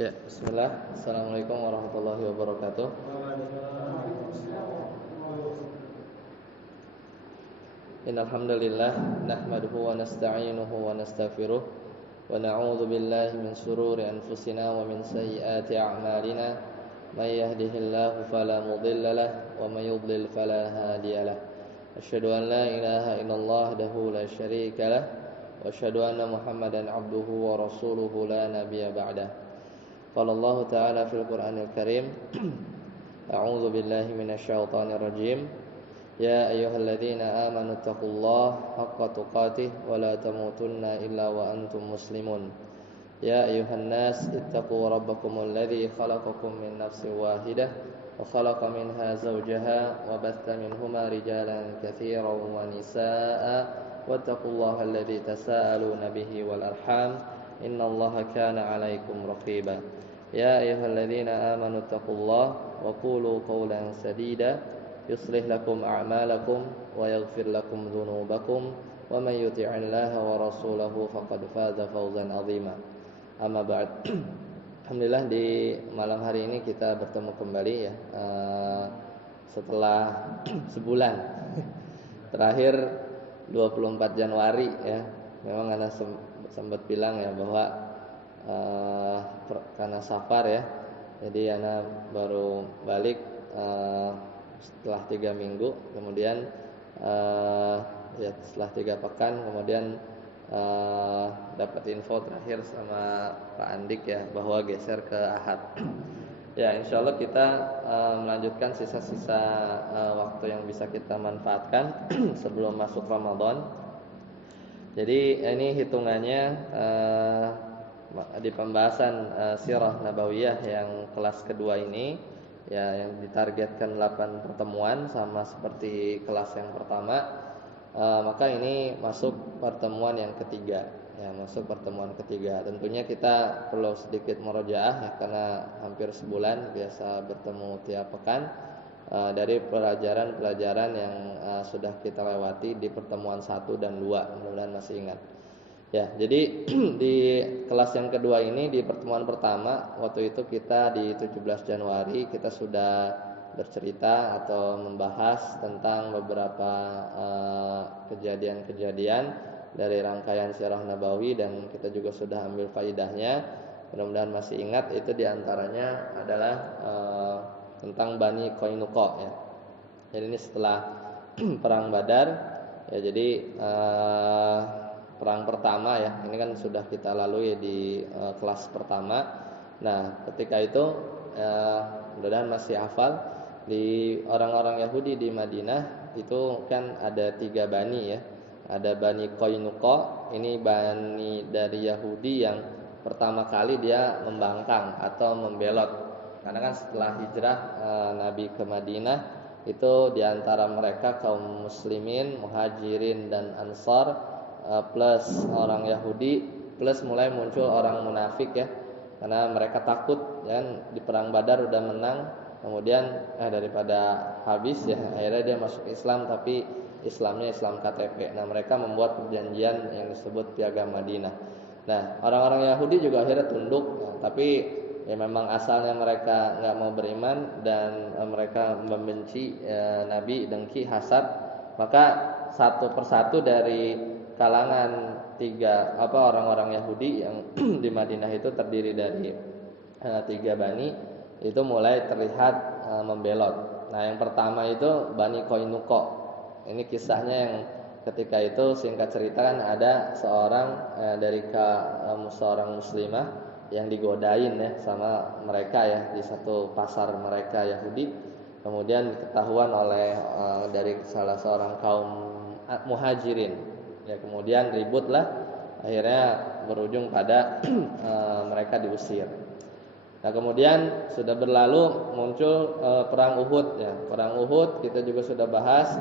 Ya, bismillah. Assalamualaikum warahmatullahi wabarakatuh. Innal hamdalillah nahmaduhu wa nasta'inuhu wa nastaghfiruh wa na'udzu billahi min shururi anfusina wa min sayyiati a'malina. May yahdihillahu fala mudilla lahu wa may yudlil fala hadiya lahu. Asyhadu an la ilaha illallah wahdahu la syarika lahu wa asyhadu anna Muhammadan 'abduhu wa rasuluhu la nabiyya ba'dahu. Qala Allah Ta'ala fil Qur'anil Karim, A'udzu billahi minasyaitonir rajim. Ya ayyuhalladzina amanu taqullaha haqqa tuqatih wa la tamutunna illa wa antum muslimun. Ya ayyuhan nas ittaqu rabbakumul ladzi khalaqakum min nafsin wahidah wa khalaqa minha zawjaha wa batha minhuma rijalan katsiran wa nisaa'a wattaqullaha alladzi tasaaluna bihi wal arham innallaha kana 'alaikum raqiba. Ya ayyuhalladzina amanu taqullaha wa qulu qawlan sadida yuslih lakum a'malakum wa yaghfir lakum dhunubakum wa may yuti'illaha wa rasulahu faqad faza fawzan 'azima. Amma ba'd. Alhamdulillah di malam hari ini kita bertemu kembali ya, setelah sebulan. Terakhir 24 Januari ya. Memang Ana sempat bilang ya bahwa karena safar ya, jadi Ana baru balik setelah 3 minggu, kemudian ya setelah 3 pekan, kemudian dapat info terakhir sama Pak Andik ya bahwa geser ke Ahad. Ya, insya Allah kita melanjutkan sisa-sisa waktu yang bisa kita manfaatkan sebelum masuk Ramadan. Jadi ini hitungannya di pembahasan Sirah Nabawiyah yang kelas kedua ini ya, yang ditargetkan 8 pertemuan sama seperti kelas yang pertama, maka ini masuk pertemuan yang ketiga ya, masuk pertemuan ketiga. Tentunya kita perlu sedikit murojaah ya, karena hampir sebulan biasa bertemu tiap pekan dari pelajaran-pelajaran yang sudah kita lewati di pertemuan 1 dan 2, mudah-mudahan masih ingat. Ya, jadi di kelas yang kedua ini, di pertemuan pertama waktu itu kita di 17 Januari kita sudah bercerita atau membahas tentang beberapa kejadian-kejadian dari rangkaian Sirah Nabawi, dan kita juga sudah ambil faidahnya. Mudah-mudahan masih ingat. Itu diantaranya adalah tentang Bani Qainuqa ya. Jadi ini setelah perang Badar ya, jadi perang pertama ya, ini kan sudah kita lalui di kelas pertama. Nah, ketika itu mudah-mudahan masih hafal, di orang-orang Yahudi di Madinah itu kan ada 3 bani ya. Ada Bani Qainuqa, ini bani dari Yahudi yang pertama kali dia membangkang atau membelot. Karena kan setelah hijrah Nabi ke Madinah itu diantara mereka kaum muslimin, muhajirin dan ansar, plus orang Yahudi, plus mulai muncul orang munafik ya, karena mereka takut kan di perang Badar udah menang, kemudian daripada habis ya, akhirnya dia masuk Islam, tapi Islamnya Islam KTP. Nah, mereka membuat perjanjian yang disebut Piagam Madinah. Nah, orang-orang Yahudi juga akhirnya tunduk ya, tapi ya memang asalnya mereka nggak mau beriman dan mereka membenci Nabi, dengki, hasad. Maka satu persatu dari kalangan 3 orang-orang Yahudi yang di Madinah itu terdiri dari 3 bani, itu mulai terlihat membelot. Nah, yang pertama itu Bani Qainuqa. Ini kisahnya yang ketika itu singkat cerita kan ada seorang dari seorang muslimah yang digodain ya sama mereka ya di satu pasar mereka Yahudi. Kemudian diketahuan oleh dari salah seorang kaum muhajirin. Ya, kemudian ributlah, akhirnya berujung pada mereka diusir. Nah, kemudian sudah berlalu muncul perang Uhud ya. Perang Uhud kita juga sudah bahas.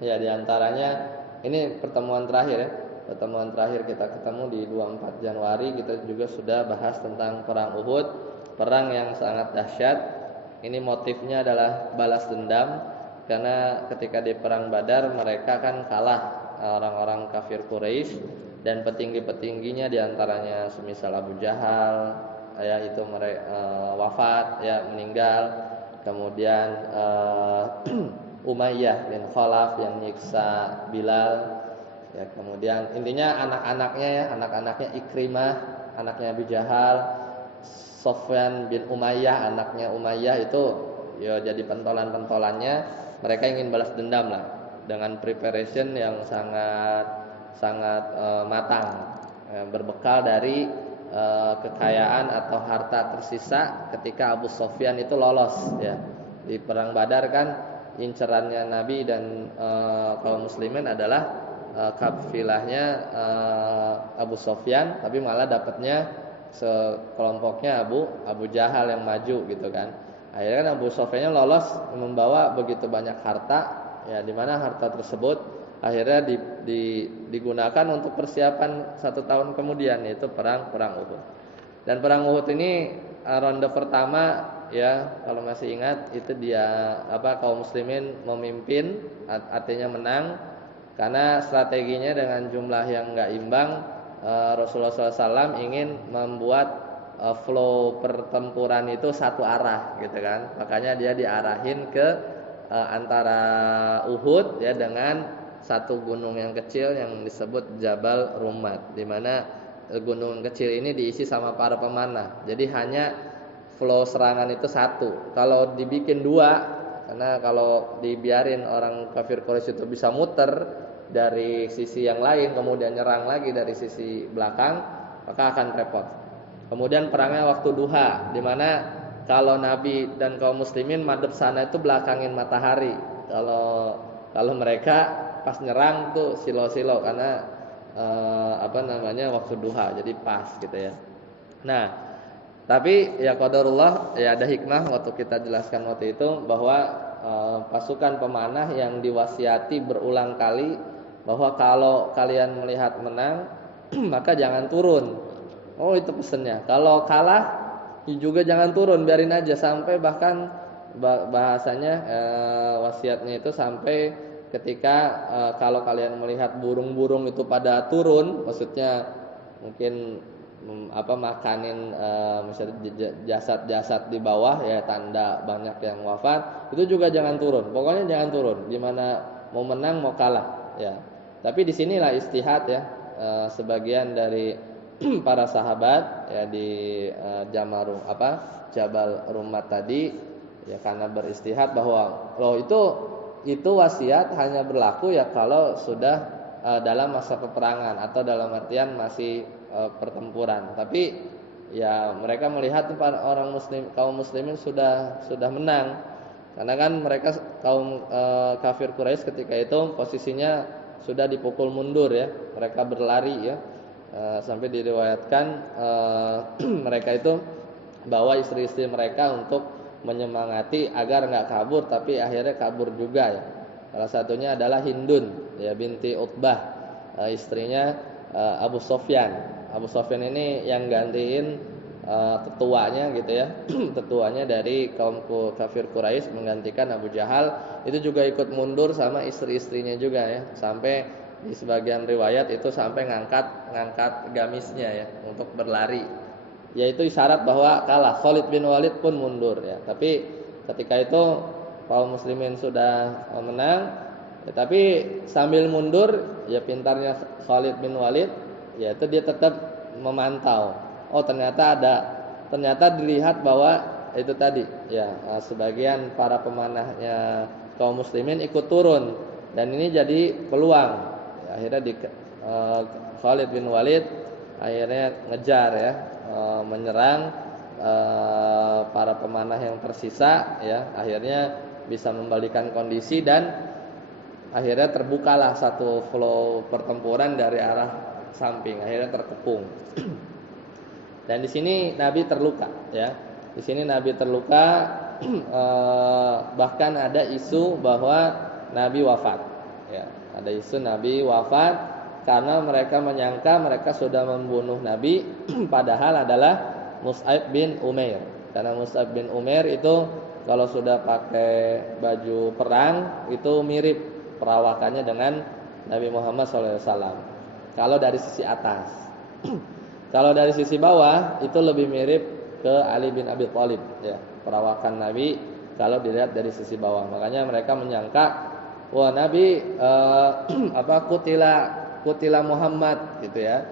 Ya, diantaranya ini pertemuan terakhir ya. Pertemuan terakhir kita ketemu di 24 Januari, kita juga sudah bahas tentang perang Uhud, perang yang sangat dahsyat. Ini motifnya adalah balas dendam, karena ketika di perang Badar mereka kan kalah orang-orang kafir Quraisy, dan petinggi-petingginya diantaranya semisal Abu Jahal, ya itu wafat ya, meninggal. Kemudian Umayyah bin Khalaf yang nyiksa Bilal ya. Kemudian intinya anak-anaknya Ikrimah, anaknya Abu Jahal, Sofyan bin Umayyah, anaknya Umayyah itu ya jadi pentolan-pentolannya. Mereka ingin balas dendam lah dengan preparation yang sangat matang, berbekal dari kekayaan atau harta tersisa ketika Abu Sofyan itu lolos ya di perang Badar. Kan incerannya Nabi dan kaum muslimin adalah kafilahnya Abu Sofyan, tapi malah dapatnya sekelompoknya Abu Jahal yang maju gitu kan. Akhirnya kan Abu Sofyan lolos membawa begitu banyak harta ya, di mana harta tersebut akhirnya digunakan untuk persiapan 1 tahun kemudian, yaitu perang Uhud. Dan perang Uhud ini ronde pertama ya, kalau masih ingat itu dia kaum muslimin memimpin, artinya menang karena strateginya dengan jumlah yang enggak imbang. Rasulullah SAW ingin membuat flow pertempuran itu satu arah gitu kan. Makanya dia diarahin ke antara Uhud ya dengan satu gunung yang kecil yang disebut Jabal Rummat, di mana gunung kecil ini diisi sama para pemanah. Jadi hanya flow serangan itu satu. Kalau dibikin dua, karena kalau dibiarin orang kafir Quraisy itu bisa muter dari sisi yang lain kemudian nyerang lagi dari sisi belakang, maka akan repot. Kemudian perangnya waktu duha, di mana kalau Nabi dan kaum muslimin madep sana itu belakangin matahari. Kalau mereka pas nyerang tuh silo-silo karena waktu duha, jadi pas gitu ya. Nah, tapi ya qadarullah ya, ada hikmah waktu kita jelaskan waktu itu bahwa pasukan pemanah yang diwasiati berulang kali bahwa kalau kalian melihat menang maka jangan turun. Oh, itu pesennya. Kalau kalah juga jangan turun, biarin aja sampai bahkan bahasanya wasiatnya itu sampai ketika kalau kalian melihat burung-burung itu pada turun, maksudnya mungkin makanin misalnya jasad-jasad di bawah ya, tanda banyak yang wafat, itu juga jangan turun. Pokoknya jangan turun, gimana mau menang mau kalah ya. Tapi disinilah istihad ya, sebagian dari para sahabat ya di Jabal Rummat tadi ya, karena beristihad bahwa itu wasiat hanya berlaku ya kalau sudah dalam masa peperangan atau dalam artian masih pertempuran. Tapi ya mereka melihat kaum muslimin sudah menang, karena kan mereka kaum kafir Quraisy ketika itu posisinya sudah dipukul mundur ya, mereka berlari ya, sampai diriwayatkan mereka itu bawa istri-istri mereka untuk menyemangati agar enggak kabur, tapi akhirnya kabur juga ya. Salah satunya adalah Hindun ya binti Utbah, istrinya Abu Sofyan. Abu Sofyan ini yang gantiin tetuanya gitu ya. Tetuanya dari kaum kafir Quraisy menggantikan Abu Jahal, itu juga ikut mundur sama istri-istrinya juga ya. Sampai di sebagian riwayat itu sampai ngangkat gamisnya ya untuk berlari. Yaitu isyarat bahwa kalah. Khalid bin Walid pun mundur ya. Tapi ketika itu kaum muslimin sudah menang ya, tapi sambil mundur ya, pintarnya Khalid bin Walid yaitu dia tetap memantau. Oh, ternyata dilihat bahwa itu tadi ya, sebagian para pemanahnya kaum muslimin ikut turun, dan ini jadi peluang ya, akhirnya Khalid bin Walid akhirnya ngejar ya, menyerang para pemanah yang tersisa ya, akhirnya bisa membalikan kondisi dan akhirnya terbukalah satu flow pertempuran dari arah samping, akhirnya terkepung. Dan di sini Nabi terluka ya. Di sini Nabi terluka, bahkan ada isu bahwa Nabi wafat ya. Ada isu Nabi wafat karena mereka menyangka mereka sudah membunuh Nabi padahal adalah Mus'ab bin Umair. Karena Mus'ab bin Umair itu kalau sudah pakai baju perang itu mirip perawakannya dengan Nabi Muhammad SAW. Kalau dari sisi atas. Kalau dari sisi bawah itu lebih mirip ke Ali bin Abi Thalib, ya. Perawakan Nabi kalau dilihat dari sisi bawah. Makanya mereka menyangka, wah Nabi kutila Muhammad gitu ya.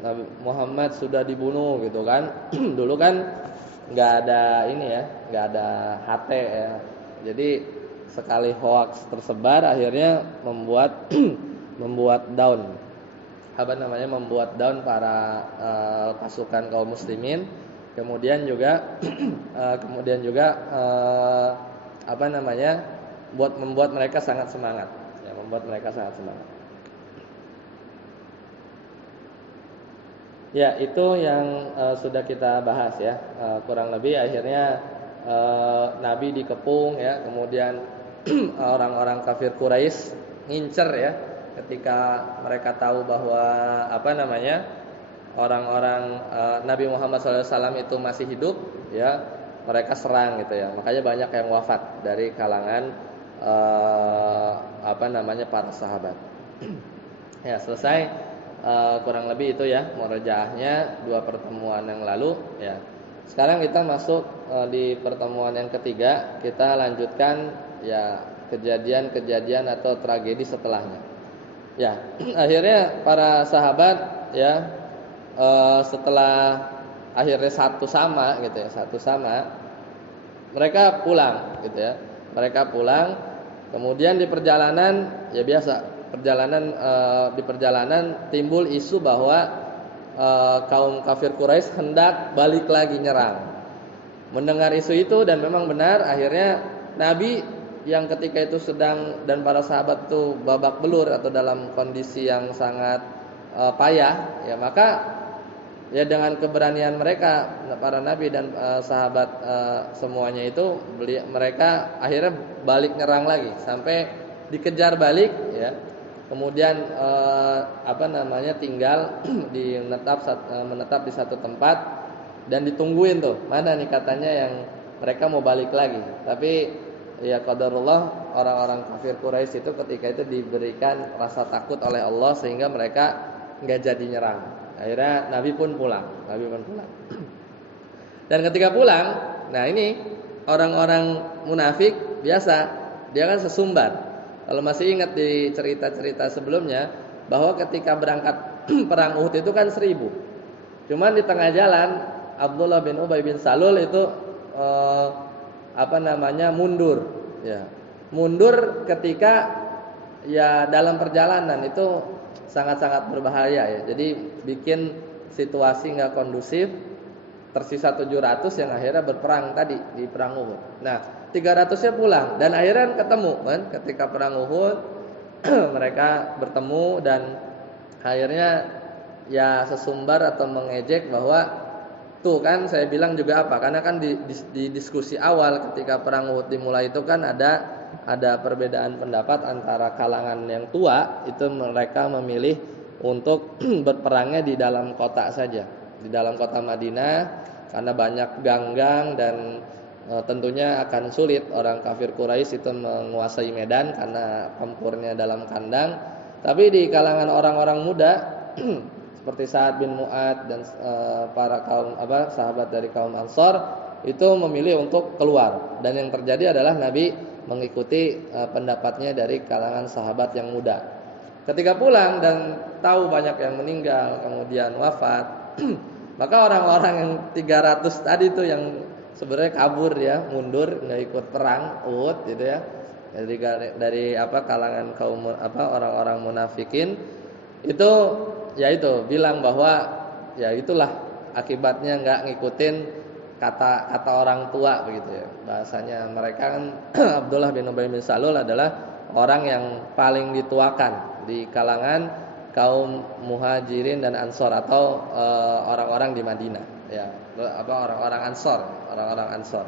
Nabi Muhammad sudah dibunuh gitu kan. Dulu kan nggak ada ini ya, nggak ada HT ya. Jadi sekali hoax tersebar akhirnya membuat membuat down para pasukan kaum muslimin. Kemudian juga membuat mereka sangat semangat, ya, membuat mereka sangat semangat. Ya, itu yang sudah kita bahas ya. Kurang lebih akhirnya Nabi dikepung ya, kemudian orang-orang kafir Quraisy ngincer ya, ketika mereka tahu bahwa orang-orang Nabi Muhammad SAW itu masih hidup ya, mereka serang gitu ya. Makanya banyak yang wafat dari kalangan para sahabat. Ya, selesai. Kurang lebih itu ya murojaahnya 2 pertemuan yang lalu ya. Sekarang kita masuk di pertemuan yang ketiga, kita lanjutkan ya kejadian-kejadian atau tragedi setelahnya. Ya, akhirnya para sahabat ya setelah akhirnya satu sama mereka pulang gitu ya. Mereka pulang, kemudian di perjalanan ya biasa. Di perjalanan timbul isu bahwa kaum kafir Quraisy hendak balik lagi nyerang. Mendengar isu itu dan memang benar, akhirnya Nabi yang ketika itu sedang dan para sahabat itu babak belur atau dalam kondisi yang sangat payah, ya maka ya dengan keberanian mereka para nabi dan sahabat semuanya itu mereka akhirnya balik nyerang lagi sampai dikejar balik ya. Kemudian tinggal menetap di satu tempat dan ditungguin tuh mana nih katanya yang mereka mau balik lagi. Tapi ya qadarullah, orang-orang kafir Quraisy itu ketika itu diberikan rasa takut oleh Allah sehingga mereka enggak jadi nyerang. Akhirnya Nabi pun pulang. Dan ketika pulang, nah ini orang-orang munafik biasa, dia kan sesumbar. Kalau masih ingat di cerita-cerita sebelumnya bahwa ketika berangkat perang Uhud itu kan 1000. Cuman di tengah jalan Abdullah bin Ubay bin Salul itu mundur ya. Mundur ketika ya dalam perjalanan itu sangat-sangat berbahaya ya. Jadi bikin situasi enggak kondusif. Tersisa 700 yang akhirnya berperang tadi di perang Uhud. Nah, 300-nya pulang dan akhirnya ketemu kan ketika perang Uhud. Mereka bertemu dan akhirnya ya sesumbar atau mengejek bahwa tuh kan saya bilang juga apa? Karena kan di diskusi awal ketika perang Uhud dimulai itu kan ada perbedaan pendapat antara kalangan yang tua, itu mereka memilih untuk berperangnya di dalam kota saja, di dalam kota Madinah, karena banyak gang-gang dan tentunya akan sulit orang kafir Quraisy itu menguasai medan karena tempurnya dalam kandang. Tapi di kalangan orang-orang muda seperti Sa'ad bin Mu'adz dan para sahabat dari kaum Ansor itu memilih untuk keluar, dan yang terjadi adalah Nabi mengikuti pendapatnya dari kalangan sahabat yang muda. Ketika pulang dan tahu banyak yang meninggal kemudian wafat, maka orang-orang yang 300 tadi itu yang sebenarnya kabur ya, mundur, nggak ikut perang Uhud gitu ya. Dari kalangan kaum orang-orang munafikin itu bilang bahwa ya itulah akibatnya nggak ngikutin kata orang tua begitu ya. Bahasanya mereka kan Abdullah bin Ubay bin Salul adalah orang yang paling dituakan di kalangan kaum Muhajirin dan Ansor atau orang-orang di Madinah ya, orang-orang Ansor.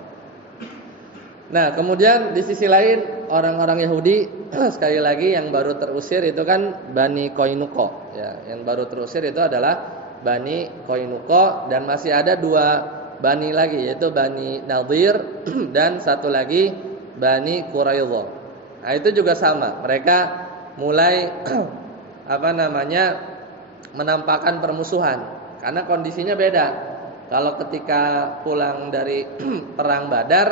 Nah, kemudian di sisi lain orang-orang Yahudi sekali lagi yang baru terusir itu kan Bani Qainuqa ya. Yang baru terusir itu adalah Bani Qainuqa, dan masih ada 2 bani lagi, yaitu Bani Nadhir dan satu lagi Bani Quraidah. Nah, itu juga sama. Mereka mulai menampakkan permusuhan karena kondisinya beda. Kalau ketika pulang dari perang Badar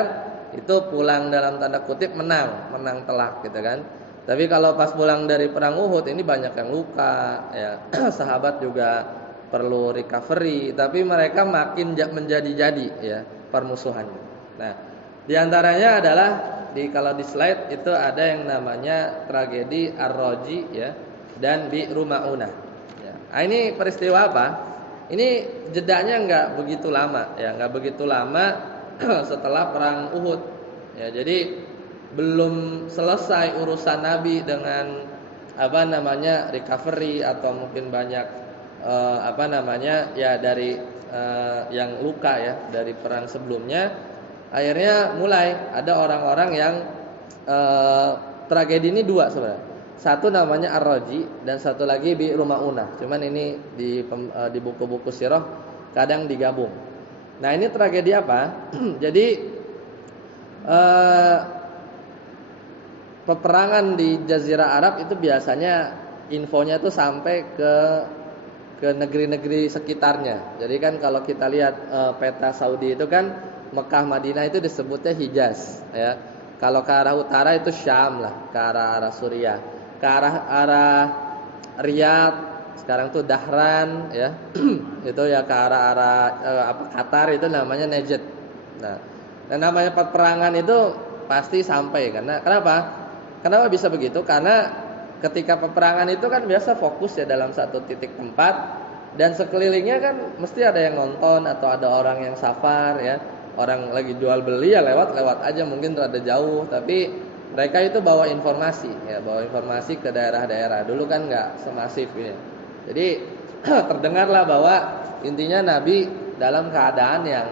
itu pulang dalam tanda kutip menang telak gitu kan. Tapi kalau pas pulang dari perang Uhud ini banyak yang luka ya. Sahabat juga perlu recovery, tapi mereka makin menjadi-jadi ya permusuhannya. Nah, di antaranya adalah kalau di slide itu ada yang namanya tragedi Ar-Raji ya dan Bi'ru Ma'unah. Ya. Nah, ini peristiwa apa? Ini jedanya nggak begitu lama ya, nggak begitu lama setelah perang Uhud. Ya, jadi belum selesai urusan Nabi dengan recovery atau mungkin banyak dari yang luka ya dari perang sebelumnya. Akhirnya mulai ada orang-orang yang tragedi ini dua sebenarnya. Satu namanya Ar-Raji dan satu lagi Bi'ru Ma'unah. Cuman ini di buku-buku sirah kadang digabung. Nah, ini tragedi apa? Jadi peperangan di Jazirah Arab itu biasanya infonya itu sampai ke negeri-negeri sekitarnya. Jadi kan kalau kita lihat peta Saudi itu kan Mekah Madinah itu disebutnya Hijaz ya. Kalau ke arah utara itu Syam lah, ke arah Suriah. Ke arah Riyadh sekarang tuh Dahran ya. Itu ya ke arah Qatar itu namanya Najd. Nah, dan namanya peperangan itu pasti sampai kenapa? Kenapa bisa begitu? Karena ketika peperangan itu kan biasa fokus ya dalam satu titik tempat dan sekelilingnya kan mesti ada yang nonton atau ada orang yang safar ya. Orang lagi jual beli ya lewat aja mungkin rada jauh, tapi mereka itu bawa informasi ke daerah-daerah. Dulu kan nggak semasif ini. Jadi terdengarlah bahwa intinya Nabi dalam keadaan yang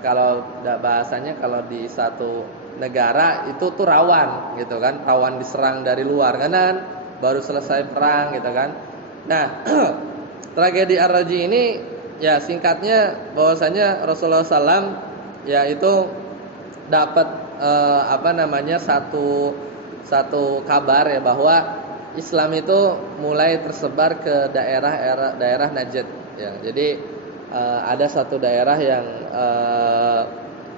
kalau bahasanya kalau di satu negara itu tuh rawan gitu kan, rawan diserang dari luar karena baru selesai perang gitu kan. Nah, tragedi Ar-Raji ini ya singkatnya bahwasanya Rasulullah SAW ya itu dapat satu kabar ya bahwa Islam itu mulai tersebar ke daerah Najd ya. Jadi ada satu daerah yang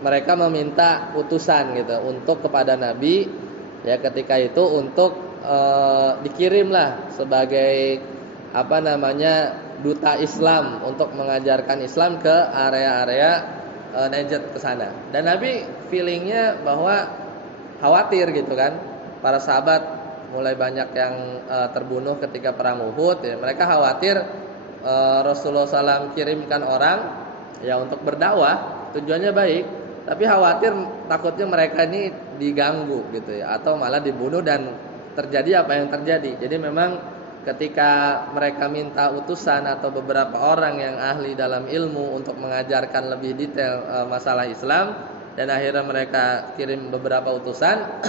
mereka meminta utusan gitu untuk kepada Nabi ya ketika itu untuk dikirimlah sebagai duta Islam untuk mengajarkan Islam ke area-area Najd ke sana. Dan Nabi feelingnya bahwa khawatir gitu kan. Para sahabat mulai banyak yang terbunuh ketika perang Uhud ya. Mereka khawatir Rasulullah SAW kirimkan orang ya untuk berdakwah, tujuannya baik, tapi khawatir takutnya mereka ini diganggu gitu ya atau malah dibunuh dan terjadi apa yang terjadi. Jadi memang ketika mereka minta utusan atau beberapa orang yang ahli dalam ilmu untuk mengajarkan lebih detail masalah Islam dan akhirnya mereka kirim beberapa utusan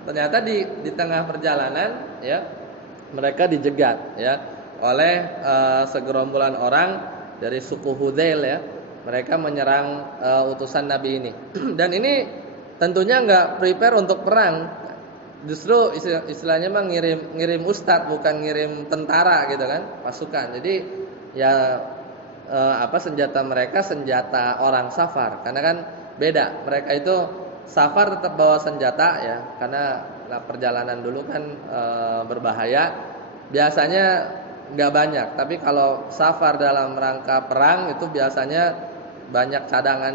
ternyata di tengah perjalanan ya mereka dijegat ya oleh segerombolan orang dari suku Hudzail ya. Mereka menyerang utusan Nabi ini. Dan ini tentunya enggak prepare untuk perang. Justru istilahnya mah ngirim ustadz bukan ngirim tentara gitu kan, pasukan. Jadi ya senjata mereka senjata orang safar. Karena kan beda. Mereka itu safar tetap bawa senjata ya, karena perjalanan dulu kan berbahaya. Biasanya nggak banyak, tapi kalau safar dalam rangka perang itu biasanya banyak cadangan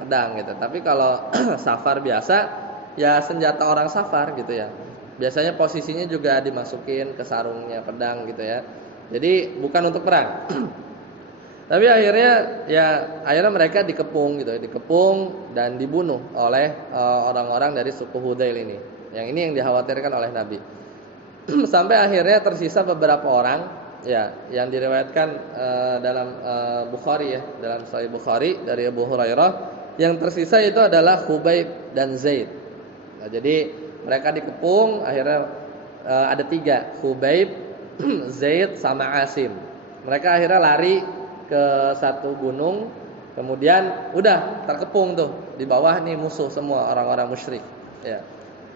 pedang gitu. Tapi kalau safar biasa ya senjata orang safar gitu ya. Biasanya posisinya juga dimasukin ke sarungnya pedang gitu ya. Jadi bukan untuk perang. Tapi akhirnya mereka dikepung gitu, dikepung dan dibunuh oleh orang-orang dari suku Hudzail ini. Yang ini yang dikhawatirkan oleh Nabi. Sampai akhirnya tersisa beberapa orang ya yang diriwayatkan dalam Bukhari ya, dalam Sahih Bukhari dari Abu Hurairah, yang tersisa itu adalah Khubayb dan Zaid. Nah, jadi mereka dikepung, akhirnya ada 3, Khubayb, Zaid sama Asim. Mereka akhirnya lari ke satu gunung, kemudian udah terkepung tuh di bawah nih musuh semua orang-orang musyrik ya.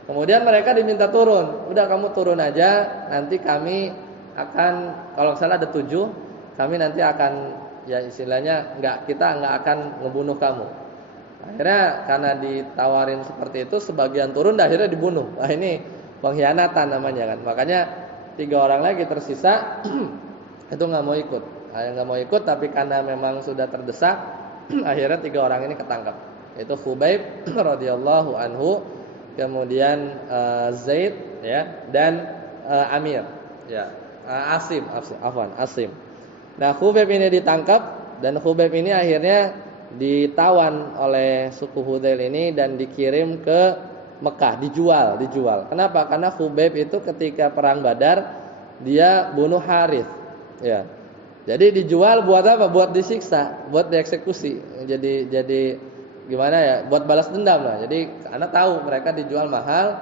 Kemudian mereka diminta turun. Udah kamu turun aja, nanti kami akan, kalau salah ada 7, kami nanti akan ya istilahnya kita nggak akan ngebunuh kamu. Akhirnya karena ditawarin seperti itu, sebagian turun dan akhirnya dibunuh. Wah, ini pengkhianatan namanya kan. Makanya 3 orang lagi tersisa itu nggak mau ikut. Nggak mau ikut, tapi karena memang sudah terdesak, akhirnya 3 orang ini ketangkap. Itu Khubaib radhiyallahu anhu, kemudian Zaid ya, dan Amir ya, Asim. Nah, Khubaib ini ditangkap, dan Khubaib ini akhirnya ditawan oleh suku Hudzail ini dan dikirim ke Mekah, dijual. Kenapa? Karena Khubaib itu ketika perang Badar dia bunuh Harith, ya. Jadi dijual buat apa? Buat disiksa, buat dieksekusi. Jadi gimana ya? Buat balas dendam lah. Jadi anak tahu mereka dijual mahal,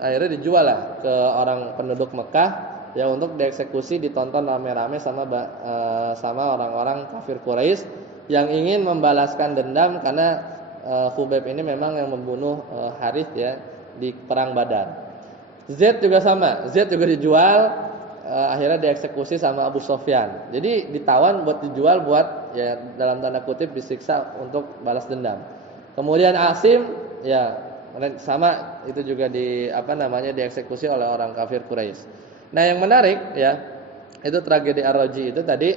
akhirnya dijual lah ke orang penduduk Mekah ya untuk dieksekusi, ditonton rame-rame sama orang-orang kafir Quraisy yang ingin membalaskan dendam karena Khubaib ini memang yang membunuh Harith ya di perang Badar. Zaid juga sama, Zaid juga dijual, akhirnya dieksekusi sama Abu Sufyan. Jadi ditawan buat dijual buat ya dalam tanda kutip disiksa untuk balas dendam. Kemudian Asim ya sama, itu juga dieksekusi oleh orang kafir Quraisy. Nah, yang menarik ya, itu tragedi Ar-Raji itu tadi.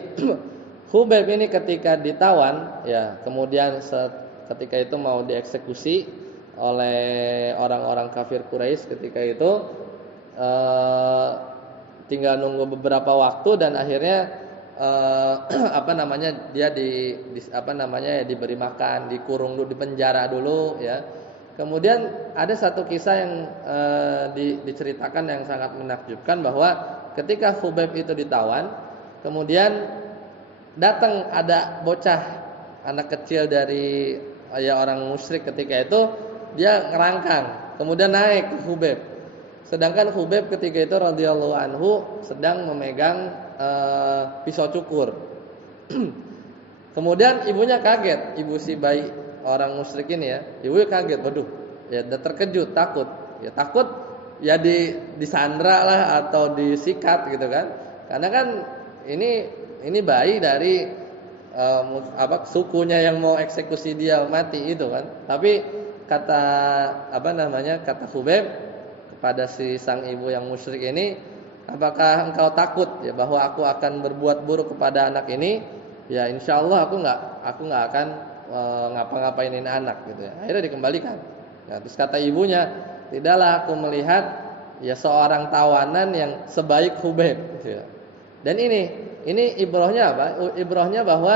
Khubaib ini ketika ditawan ya, kemudian ketika itu mau dieksekusi oleh orang-orang kafir Quraisy ketika itu tinggal nunggu beberapa waktu dan akhirnya dia diberi makan, dikurung dulu, dipenjara dulu ya. Kemudian ada satu kisah yang diceritakan yang sangat menakjubkan, bahwa ketika Khubaib itu ditawan, kemudian datang ada bocah anak kecil dari ya orang musyrik ketika itu, dia ngerangkang, kemudian naik ke Khubaib. Sedangkan Khubaib ketika itu radhiyallahu anhu sedang memegang pisau cukur. Kemudian ibunya kaget, ibu si bayi orang musyrik ini ya, ibunya kaget, waduh, ya terkejut, takut ya disandra lah atau disikat gitu kan, karena kan ini bayi dari sukunya yang mau eksekusi dia mati itu kan. Tapi kata Khubaib kepada si sang ibu yang musyrik ini, apakah engkau takut ya bahwa aku akan berbuat buruk kepada anak ini? Ya insyaallah aku nggak akan ngapa-ngapain ini anak gitu ya. Akhirnya dikembalikan. Nah, terus kata ibunya, tidaklah aku melihat ya seorang tawanan yang sebaik Khubaib gitu ya. Dan ini ibrahnya apa? Ibrahnya bahwa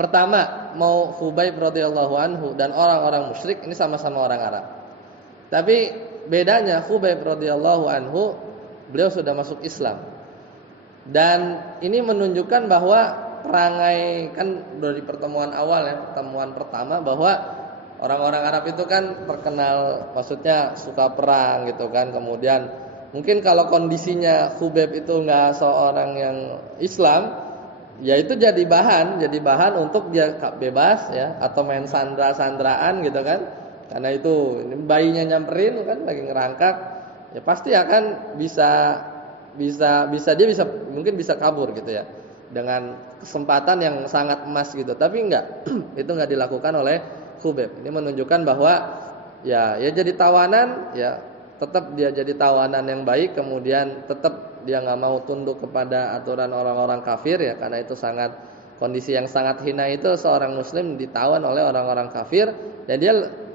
pertama, mau Khubaib radhiyallahu anhu dan orang-orang musyrik ini sama-sama orang Arab. Tapi bedanya Khubaib radhiyallahu anhu, beliau sudah masuk Islam. Dan ini menunjukkan bahwa perangai, kan dari pertemuan awal ya, pertemuan pertama, bahwa orang-orang Arab itu kan terkenal maksudnya suka perang gitu kan. Kemudian mungkin kalau kondisinya Khubaib itu enggak seorang yang Islam, ya itu jadi bahan untuk dia bebas ya, atau main sandra-sandraan gitu kan. Karena itu ini bayinya nyamperin kan lagi ngerangkak, ya pasti akan mungkin bisa kabur gitu ya, dengan kesempatan yang sangat emas gitu. Tapi enggak, itu enggak dilakukan oleh Khubaib. Ini menunjukkan bahwa ya jadi tawanan, ya tetap dia jadi tawanan yang baik, kemudian tetap dia enggak mau tunduk kepada aturan orang-orang kafir ya, karena itu kondisi yang sangat hina itu seorang muslim ditawan oleh orang-orang kafir, dan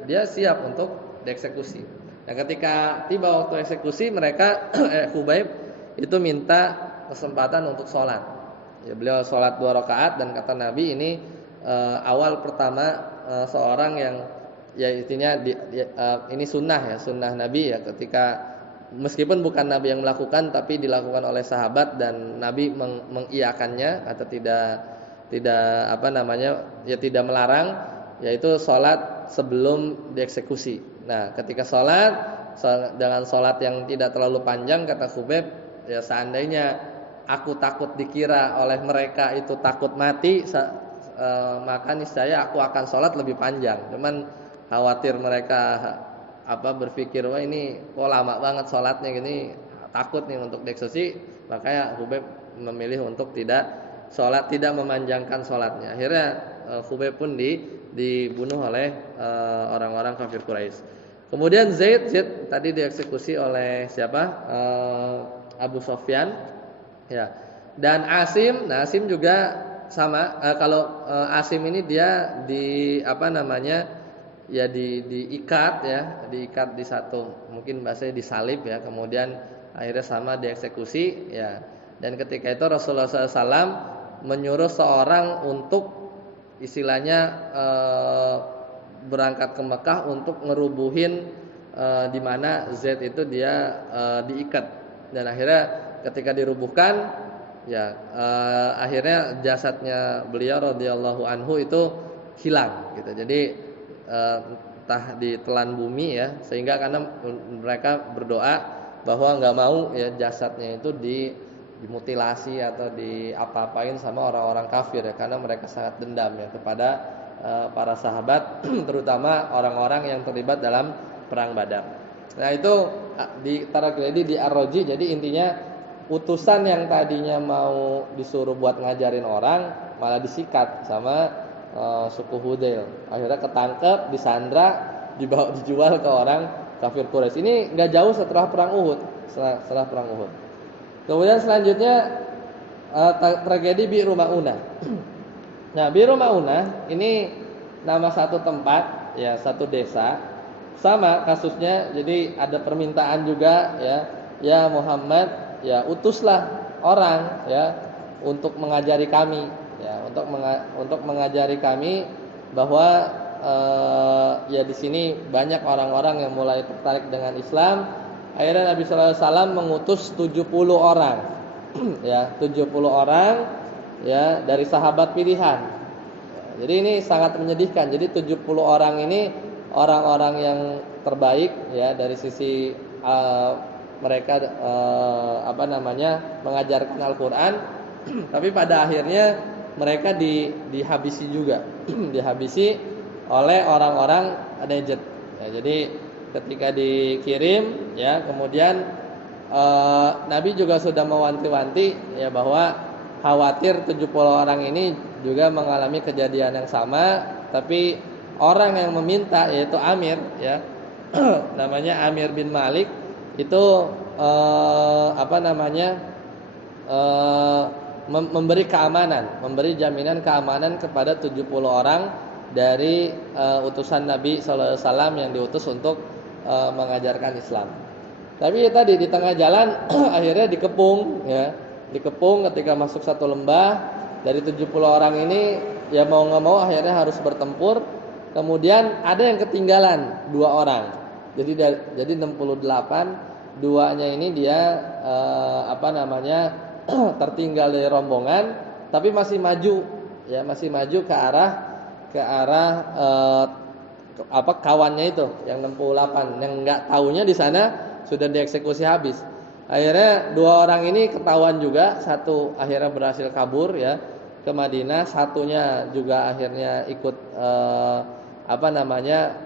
dia siap untuk dieksekusi. Nah, ketika tiba waktu eksekusi, mereka Khubaib itu minta kesempatan untuk sholat. Ya, beliau sholat 2 rakaat, dan kata Nabi ini awal pertama seorang yang ya intinya ini sunnah Nabi ya, ketika meskipun bukan Nabi yang melakukan tapi dilakukan oleh sahabat dan Nabi mengiyakannya atau tidak melarang, yaitu sholat sebelum dieksekusi. Nah, ketika sholat dengan sholat yang tidak terlalu panjang, kata Khubaib, ya seandainya aku takut dikira oleh mereka itu takut mati, maka niscaya aku akan sholat lebih panjang. Cuman khawatir mereka berpikir, wah ini kok lama banget sholatnya gini, takut nih untuk dieksekusi, makanya Khubaib memilih untuk tidak sholat, tidak memanjangkan sholatnya. Akhirnya Khubayb pun dibunuh oleh orang-orang kafir Quraisy. Kemudian Zaid tadi dieksekusi oleh siapa? Abu Sofyan, ya. Dan Asim, nah Asim juga sama. Kalau Asim ini dia di apa namanya? Ya diikat ya, diikat di satu, mungkin bahasanya disalib ya. Kemudian akhirnya sama dieksekusi ya. Dan ketika itu Rasulullah SAW menyuruh seorang untuk istilahnya berangkat ke Mekah untuk ngerubuhin di mana Zaid itu dia diikat. Dan akhirnya ketika dirubuhkan ya akhirnya jasadnya beliau radhiyallahu anhu itu hilang gitu. Jadi entah ditelan bumi ya, sehingga karena mereka berdoa bahwa nggak mau ya jasadnya itu dimutilasi atau diapa-apain sama orang-orang kafir ya, karena mereka sangat dendam ya kepada para sahabat terutama orang-orang yang terlibat dalam perang Badar. Nah itu di Taragledi di Ar-Raji. Jadi intinya utusan yang tadinya mau disuruh buat ngajarin orang malah disikat sama suku Hudail. Akhirnya ketangkep, disandra, dijual ke orang kafir Quraisy. Ini nggak jauh setelah perang Uhud. Setelah perang Uhud. Kemudian selanjutnya tragedi Bi'ru Ma'unah. Nah, Bi'ru Ma'unah ini nama satu tempat ya, satu desa. Sama kasusnya. Jadi ada permintaan juga ya, ya Muhammad, ya utuslah orang ya untuk mengajari kami ya, untuk mengajari kami bahwa ya di sini banyak orang-orang yang mulai tertarik dengan Islam. Akhirnya Nabi sallallahu alaihi wasallam mengutus 70 orang ya, 70 orang ya dari sahabat pilihan. Jadi ini sangat menyedihkan. Jadi 70 orang ini orang-orang yang terbaik ya dari sisi mereka mengajarkan Al-Qur'an. Tapi pada akhirnya mereka dihabisi juga, dihabisi oleh orang-orang Najd. Ya, jadi ketika dikirim, ya kemudian Nabi juga sudah mewanti-wanti ya bahwa khawatir 70 orang ini juga mengalami kejadian yang sama, tapi orang yang meminta yaitu Amir, ya namanya Amir bin Malik itu memberi keamanan, memberi jaminan keamanan kepada 70 orang dari utusan Nabi sallallahu alaihi wasallam yang diutus untuk mengajarkan Islam. Tapi ya tadi di tengah jalan akhirnya dikepung ya. Dikepung ketika masuk satu lembah, dari 70 orang ini ya mau enggak mau akhirnya harus bertempur. Kemudian ada yang ketinggalan 2 orang. Jadi 68, duanya ini dia tertinggal dari rombongan, tapi masih maju ya, masih maju ke arah kawannya itu yang 68 yang enggak taunya di sana sudah dieksekusi habis. Akhirnya 2 orang ini ketahuan juga, satu akhirnya berhasil kabur ya ke Madinah, satunya juga akhirnya ikut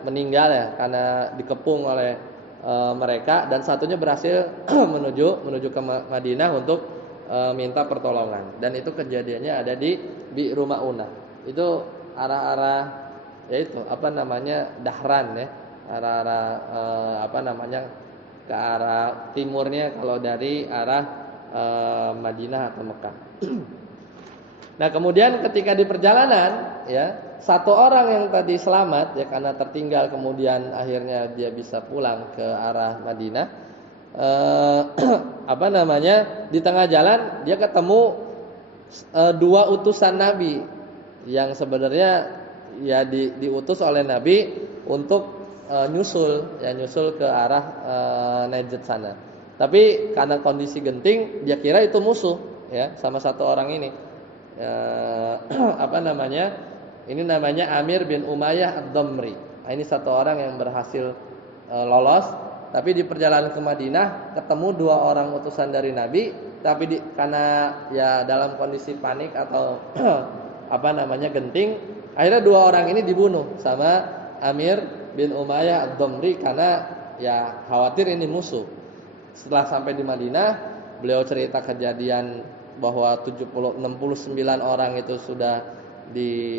meninggal ya karena dikepung oleh mereka, dan satunya berhasil menuju ke Madinah untuk minta pertolongan. Dan itu kejadiannya ada di Bi'ru Ma'unah. Itu arah-arah yaitu Dahran ya, arah-arah ke arah timurnya kalau dari arah Madinah atau Mekah. Nah, kemudian ketika di perjalanan ya, satu orang yang tadi selamat ya karena tertinggal, kemudian akhirnya dia bisa pulang ke arah Madinah. Di tengah jalan dia ketemu 2 utusan Nabi yang sebenarnya ya diutus oleh Nabi untuk nyusul ke arah Najd sana. Tapi karena kondisi genting, dia kira itu musuh ya sama satu orang ini. Ini namanya Amir bin Umayyah Ad-Damri. Nah, ini satu orang yang berhasil lolos, tapi di perjalanan ke Madinah ketemu 2 orang utusan dari Nabi, tapi karena ya dalam kondisi panik atau genting, akhirnya 2 orang ini dibunuh sama Amir bin Umayyah Ad-Damri karena ya khawatir ini musuh. Setelah sampai di Madinah, beliau cerita kejadian bahwa 69 orang itu sudah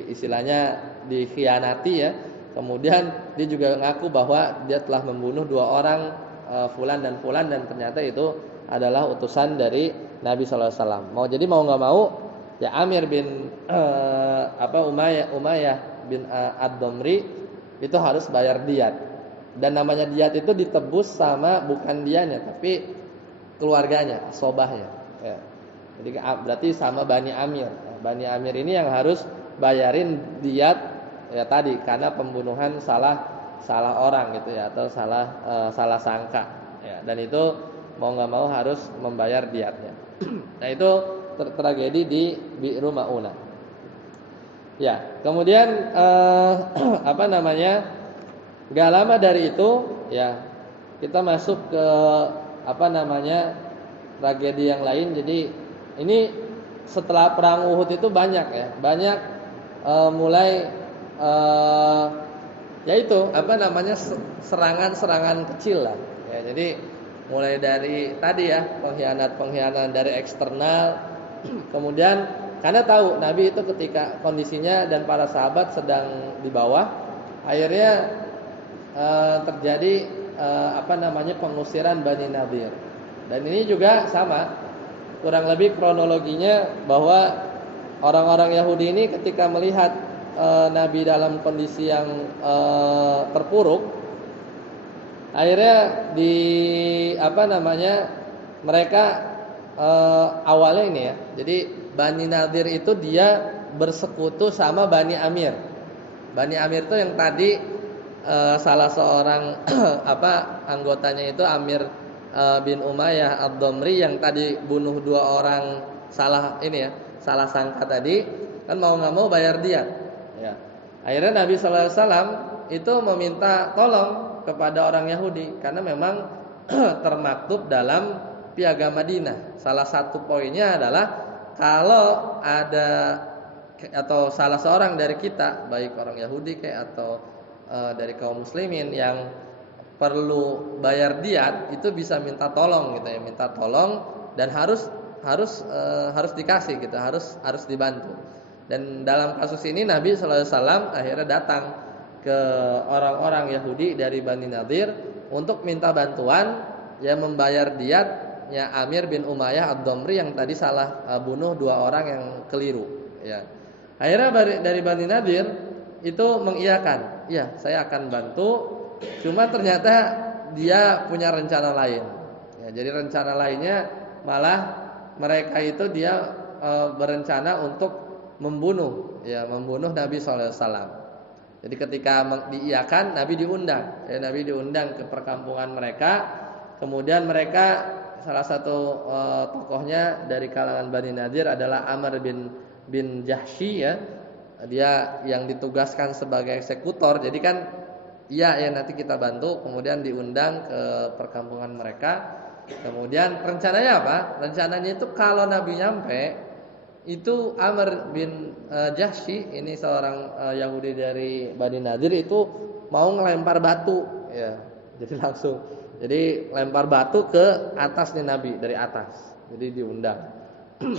istilahnya dikhianati ya. Kemudian dia juga ngaku bahwa dia telah membunuh 2 orang, fulan dan fulan, dan ternyata itu adalah utusan dari Nabi sallallahu alaihi wasallam. Jadi mau nggak mau ya Amir bin Umayyah bin Ad-Damri itu harus bayar diat. Dan namanya diat itu ditebus sama bukan dianya tapi keluarganya, sobahnya. Ya. Jadi berarti sama Bani Amir. Bani Amir ini yang harus bayarin diat ya tadi karena pembunuhan salah orang gitu ya, atau salah sangka. Ya. Dan itu mau nggak mau harus membayar diatnya. Nah itu tragedi di Bi'ru Ma'unah. Ya, kemudian Gak lama dari itu ya kita masuk ke tragedi yang lain. Jadi ini setelah perang Uhud itu banyak ya, mulai yaitu serangan-serangan kecil lah. Ya, jadi mulai dari tadi ya pengkhianatan dari eksternal, kemudian karena tahu Nabi itu ketika kondisinya dan para sahabat sedang di bawah, akhirnya terjadi pengusiran Bani Nadir. Dan ini juga sama, kurang lebih kronologinya bahwa orang-orang Yahudi ini ketika melihat Nabi dalam kondisi yang terpuruk, akhirnya mereka awalnya ini ya. Jadi Bani Nadir itu dia bersekutu sama Bani Amir. Bani Amir itu yang tadi salah seorang anggotanya itu Amir bin Umayyah Ad-Damri yang tadi bunuh 2 orang salah sangka tadi, kan mau nggak mau bayar diat. Ya. Akhirnya Nabi sallallahu alaihi wasallam itu meminta tolong kepada orang Yahudi karena memang termaktub dalam Piagam Madinah. Salah satu poinnya adalah kalau ada atau salah seorang dari kita, baik orang Yahudi atau dari kaum muslimin yang perlu bayar diat, itu bisa minta tolong gitu ya, minta tolong dan harus dikasih gitu, harus dibantu. Dan dalam kasus ini Nabi sallallahu alaihi wasallam akhirnya datang ke orang-orang Yahudi dari Bani Nadir untuk minta bantuan ya membayar diatnya Amir bin Umayyah Ad-Damri yang tadi salah bunuh 2 orang yang keliru ya. Akhirnya dari Bani Nadir itu mengiyakan, ya saya akan bantu. Cuma ternyata dia punya rencana lain. Ya, jadi rencana lainnya malah mereka itu dia berencana untuk membunuh Nabi sallallahu alaihi wasallam. Jadi ketika diiyakan, Nabi diundang. Ya, Nabi diundang ke perkampungan mereka. Kemudian mereka salah satu tokohnya dari kalangan Bani Nadir adalah Amr bin Jahsy ya. Dia yang ditugaskan sebagai eksekutor. Jadi kan ya nanti kita bantu. Kemudian diundang ke perkampungan mereka. Kemudian rencananya apa? Rencananya itu kalau Nabi nyampe, itu Amr bin Jahsy ini seorang Yahudi dari Bani Nadir itu mau ngelempar batu ya. Jadi lempar batu ke atas nih Nabi dari atas. Jadi diundang.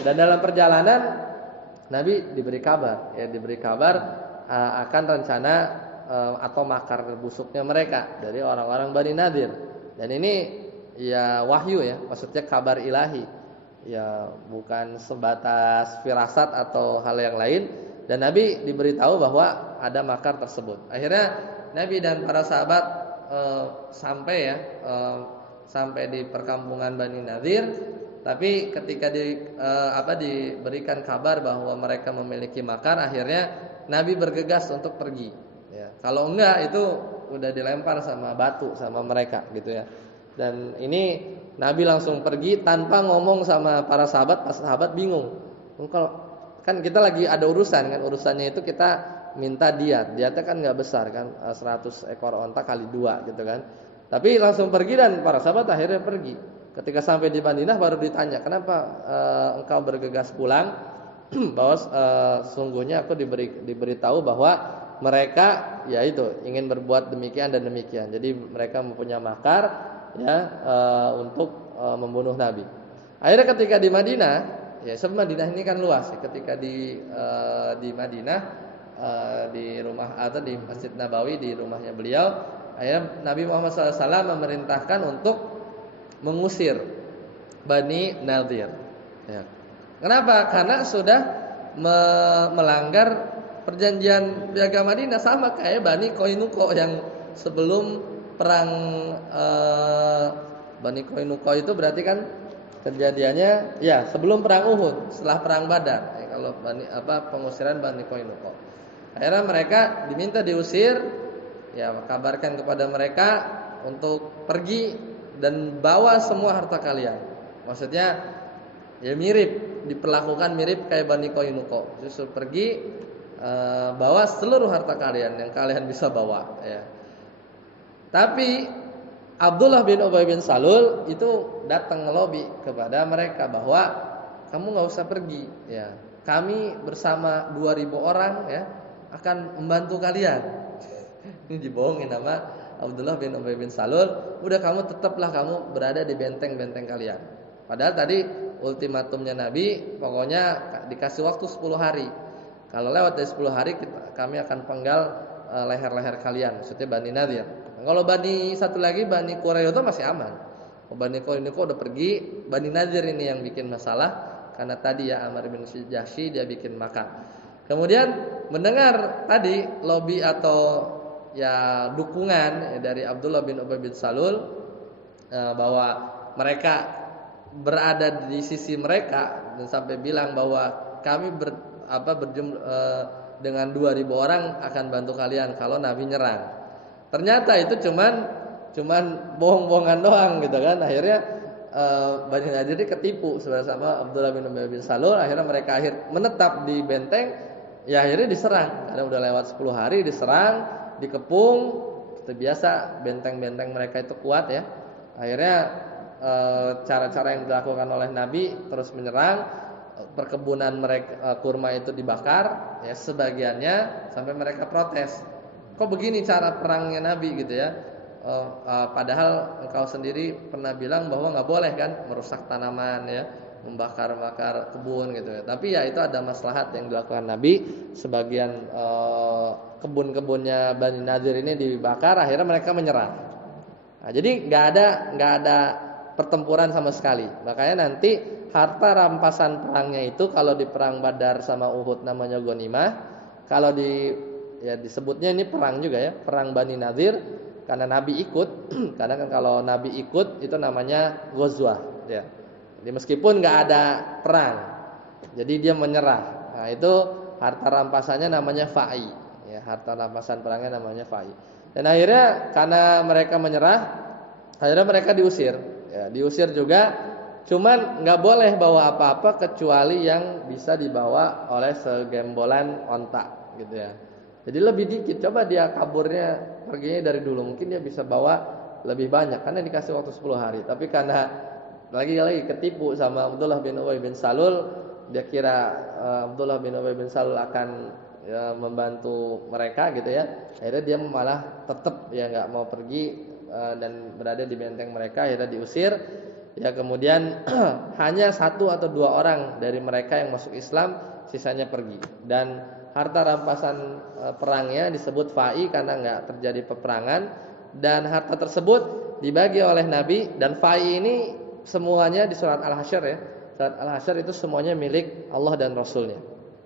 Dan dalam perjalanan Nabi diberi kabar akan rencana atau makar busuknya mereka dari orang-orang Bani Nadir. Dan ini ya wahyu ya, maksudnya kabar ilahi. Ya bukan sebatas firasat atau hal yang lain. Dan Nabi diberitahu bahwa ada makar tersebut. Akhirnya Nabi dan para sahabat sampai di perkampungan Bani Nadir. Tapi ketika diberikan kabar bahwa mereka memiliki makar, akhirnya Nabi bergegas untuk pergi. Ya, kalau enggak itu udah dilempar sama batu sama mereka gitu ya. Dan ini Nabi langsung pergi tanpa ngomong sama para sahabat. Para sahabat bingung. Kalau kan kita lagi ada urusan kan, urusannya itu kita minta diat. Diatnya kan nggak besar kan, 100 ekor onta kali 2 gitu kan. Tapi langsung pergi dan para sahabat akhirnya pergi. Ketika sampai di Madinah baru ditanya, kenapa engkau bergegas pulang? Bahwa sungguhnya aku diberitahu bahwa mereka yaitu ingin berbuat demikian dan demikian. Jadi mereka mempunyai makar ya untuk membunuh Nabi. Akhirnya ketika di Madinah Ya, sebab Madinah ini kan luas ya. Ketika di Madinah, di rumah atau di Masjid Nabawi, di rumahnya beliau, akhirnya Nabi Muhammad SAW memerintahkan untuk mengusir Bani Nadir. Ya. Kenapa? Karena sudah melanggar perjanjian piagam Madinah, sama kayak Bani Qainuqa yang sebelum perang Bani Qainuqa itu berarti kan kejadiannya ya sebelum perang Uhud, setelah perang Badar. Ya, kalau pengusiran Bani Qainuqa. Akhirnya mereka diminta diusir, ya kabarkan kepada mereka untuk pergi dan bawa semua harta kalian. Maksudnya ya mirip, diperlakukan mirip kayak Bani Qainuqa. Justru pergi, bawa seluruh harta kalian yang kalian bisa bawa ya. Tapi Abdullah bin Ubay bin Salul itu datang ngelobi kepada mereka bahwa kamu nggak usah pergi ya. Kami bersama 2.000 orang ya akan membantu kalian. Ini dibohongin sama Abdullah bin Ubay bin Salul. Udah, kamu tetaplah kamu berada di benteng-benteng kalian. Padahal tadi ultimatumnya Nabi, pokoknya dikasih waktu 10 hari. Kalau lewat dari 10 hari kami akan penggal leher-leher kalian, maksudnya Bani Nadir. Kalau Bani satu lagi Bani Quraidah itu masih aman. Bani Quraidah udah pergi, Bani Nadir ini yang bikin masalah karena tadi ya Amr bin Jahsy dia bikin makar. Kemudian mendengar tadi lobby atau ya dukungan dari Abdullah bin Ubay bin Salul bahwa mereka berada di sisi mereka dan sampai bilang bahwa kami dengan 2.000 orang akan bantu kalian kalau Nabi nyerang. Ternyata itu cuman bohong-bohongan doang gitu kan. Akhirnya Bani Nadir ketipu sama Abdullah bin Ubay bin Salul. Akhirnya mereka menetap di benteng. Ya akhirnya diserang. Karena udah lewat 10 hari diserang, dikepung. Seperti biasa benteng-benteng mereka itu kuat ya. Akhirnya cara-cara yang dilakukan oleh Nabi terus menyerang. Perkebunan mereka kurma itu dibakar ya sebagiannya, sampai mereka protes. Kok begini cara perangnya Nabi gitu ya? Padahal engkau sendiri pernah bilang bahwa nggak boleh kan merusak tanaman ya, membakar-bakar kebun gitu ya. Tapi ya itu ada maslahat yang dilakukan Nabi. Sebagian kebun-kebunnya Bani Nadir ini dibakar, akhirnya mereka menyerah. Nah, jadi nggak ada pertempuran sama sekali. Makanya nanti harta rampasan perangnya itu kalau di perang Badar sama Uhud namanya ghanimah. Kalau disebutnya ini perang juga ya, perang Bani Nadir karena Nabi ikut. Karena kan kalau Nabi ikut itu namanya ghazwah ya. Jadi meskipun nggak ada perang, jadi dia menyerah. Nah, itu harta rampasannya namanya fa'i ya, harta rampasan perangnya namanya fa'i. Dan akhirnya karena mereka menyerah, akhirnya mereka diusir. Ya, diusir juga. Cuman nggak boleh bawa apa-apa kecuali yang bisa dibawa oleh segembolan onta gitu ya. Jadi lebih dikit. Coba dia kaburnya perginya dari dulu, mungkin dia bisa bawa lebih banyak karena dikasih waktu 10 hari. Tapi karena lagi-lagi ketipu sama Abdullah bin Ubay bin Salul, dia kira Abdullah bin Ubay bin Salul akan membantu mereka gitu ya. Akhirnya dia malah tetap ya nggak mau pergi dan berada di benteng mereka. Akhirnya diusir. Ya kemudian hanya 1 atau 2 orang dari mereka yang masuk Islam, sisanya pergi. Dan harta rampasan perangnya disebut fa'i karena nggak terjadi peperangan. Dan harta tersebut dibagi oleh Nabi. Dan fa'i ini semuanya di surat Al-Hasyr ya. Surat Al-Hasyr itu semuanya milik Allah dan Rasulnya.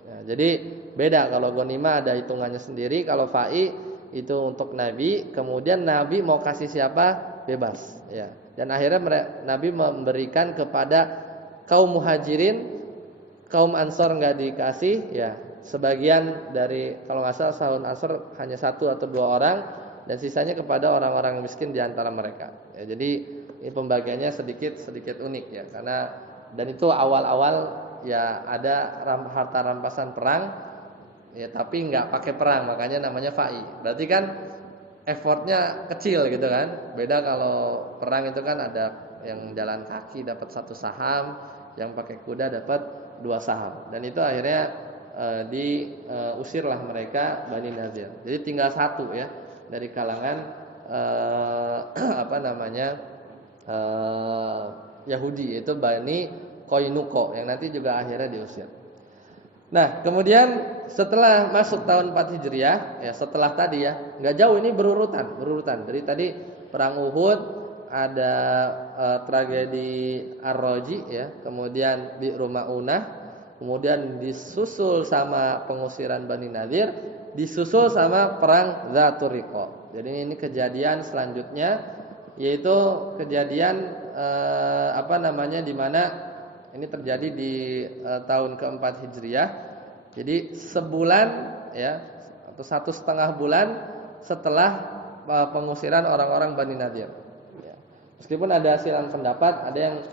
Ya, jadi beda, kalau ghanimah ada hitungannya sendiri. Kalau fa'i itu untuk Nabi. Kemudian Nabi mau kasih siapa bebas ya. Dan akhirnya Nabi memberikan kepada kaum muhajirin, kaum ansor nggak dikasih ya. Sebagian dari kalau nggak salah sahun ansor hanya 1 atau 2 orang, dan sisanya kepada orang-orang miskin di antara mereka. Ya, jadi ini pembagiannya sedikit unik ya, karena dan itu awal-awal ya ada harta rampasan perang ya, tapi nggak pakai perang, makanya namanya fa'i. Berarti kan effortnya kecil gitu kan. Beda kalau perang itu kan ada yang jalan kaki dapat 1 saham, yang pakai kuda dapat 2 saham. Dan itu akhirnya diusirlah mereka Bani Nadir. Jadi tinggal 1 ya dari kalangan Yahudi, yaitu Bani Koinuko yang nanti juga akhirnya diusir. Nah, kemudian setelah masuk tahun 4 Hijriah, ya setelah tadi ya, nggak jauh ini berurutan. Jadi tadi perang Uhud, ada tragedi Ar-Raji ya, kemudian di Rumah Unah, kemudian disusul sama pengusiran Bani Nadir, disusul sama perang Dzatur Riqa. Jadi ini kejadian selanjutnya, yaitu kejadian di mana ini terjadi di tahun keempat Hijriah. Jadi sebulan ya atau 1,5 bulan setelah pengusiran orang-orang Bani Nadir. Ya. Meskipun ada silang pendapat, ada yang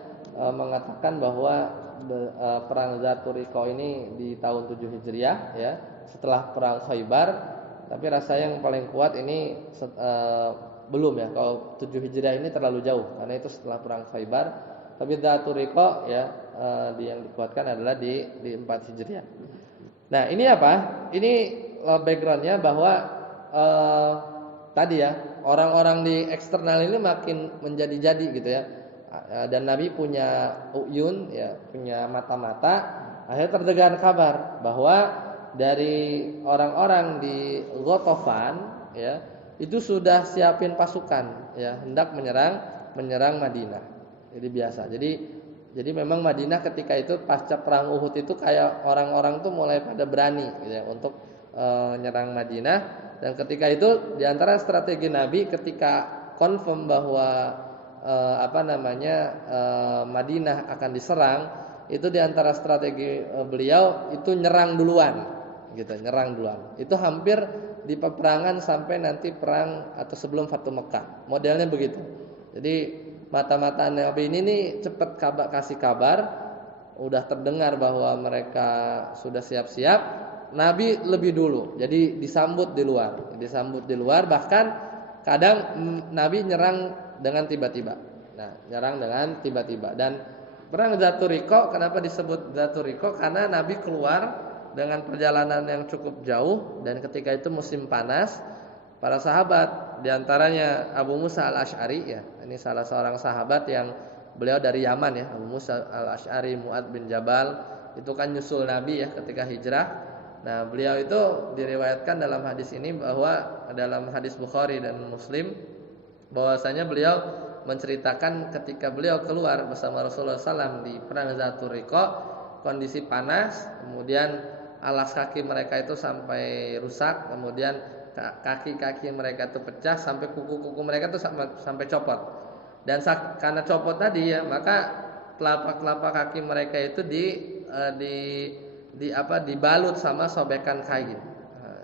mengatakan bahwa perang Dzatur Riqa ini di tahun 7 Hijriah ya, setelah perang Khaybar, tapi rasa yang paling kuat ini belum ya. Kalau 7 Hijriah ini terlalu jauh karena itu setelah perang Khaybar. Tapi Dzatur Riqa ya yang dikuatkan adalah di 4 Hijriah. Nah, ini apa? Ini backgroundnya bahwa tadi ya, orang-orang di eksternal ini makin menjadi-jadi gitu ya. Dan Nabi punya uyun ya, punya mata-mata. Akhirnya terdengar kabar bahwa dari orang-orang di Ghatafan ya, itu sudah siapin pasukan ya, hendak menyerang Madinah. Jadi biasa. Jadi memang Madinah ketika itu pasca perang Uhud itu kayak orang-orang tuh mulai pada berani gitu ya, untuk nyerang Madinah. Dan ketika itu diantara strategi Nabi ketika confirm bahwa Madinah akan diserang, itu diantara strategi beliau itu nyerang duluan gitu, nyerang duluan. Itu hampir di peperangan sampai nanti perang atau sebelum Fatu Mekah. Modelnya begitu. Jadi mata-mata Nabi ini nih cepat kasih kabar, udah terdengar bahwa mereka sudah siap-siap, Nabi lebih dulu. Jadi disambut di luar, bahkan kadang Nabi nyerang dengan tiba-tiba. Nah, nyerang dengan tiba-tiba. Dan perang Dzatur Riqa kenapa disebut Dzatur Riqa? Karena Nabi keluar dengan perjalanan yang cukup jauh dan ketika itu musim panas. Para sahabat diantaranya Abu Musa al-Asy'ari ya, ini salah seorang sahabat yang beliau dari Yaman ya, Abu Musa al-Asy'ari, Mu'adz bin Jabal, itu kan nyusul Nabi ya ketika hijrah. Nah, beliau itu diriwayatkan dalam hadis ini bahwa dalam hadis Bukhari dan Muslim bahwasanya beliau menceritakan ketika beliau keluar bersama Rasulullah SAW di perang Dzatur Riqa, kondisi panas, kemudian alas kaki mereka itu sampai rusak, kemudian kaki-kaki mereka itu pecah sampai kuku-kuku mereka itu sampai copot. Dan karena copot tadi ya, maka telapak kaki mereka itu dibalut sama sobekan kain.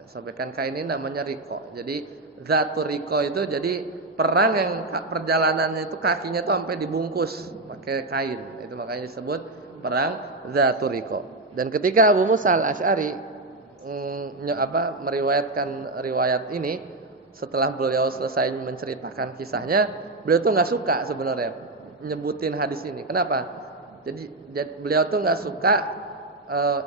Sobekan kain ini namanya riqo. Jadi Dzatur Riqa itu jadi perang yang perjalanannya itu kakinya tuh sampai dibungkus pakai kain. Itu makanya disebut perang Dzatur Riqa. Dan ketika Abu Musa al-Asy'ari meriwayatkan riwayat ini, setelah beliau selesai menceritakan kisahnya, beliau tuh nggak suka sebenarnya nyebutin hadis ini. Kenapa? Jadi beliau tuh nggak suka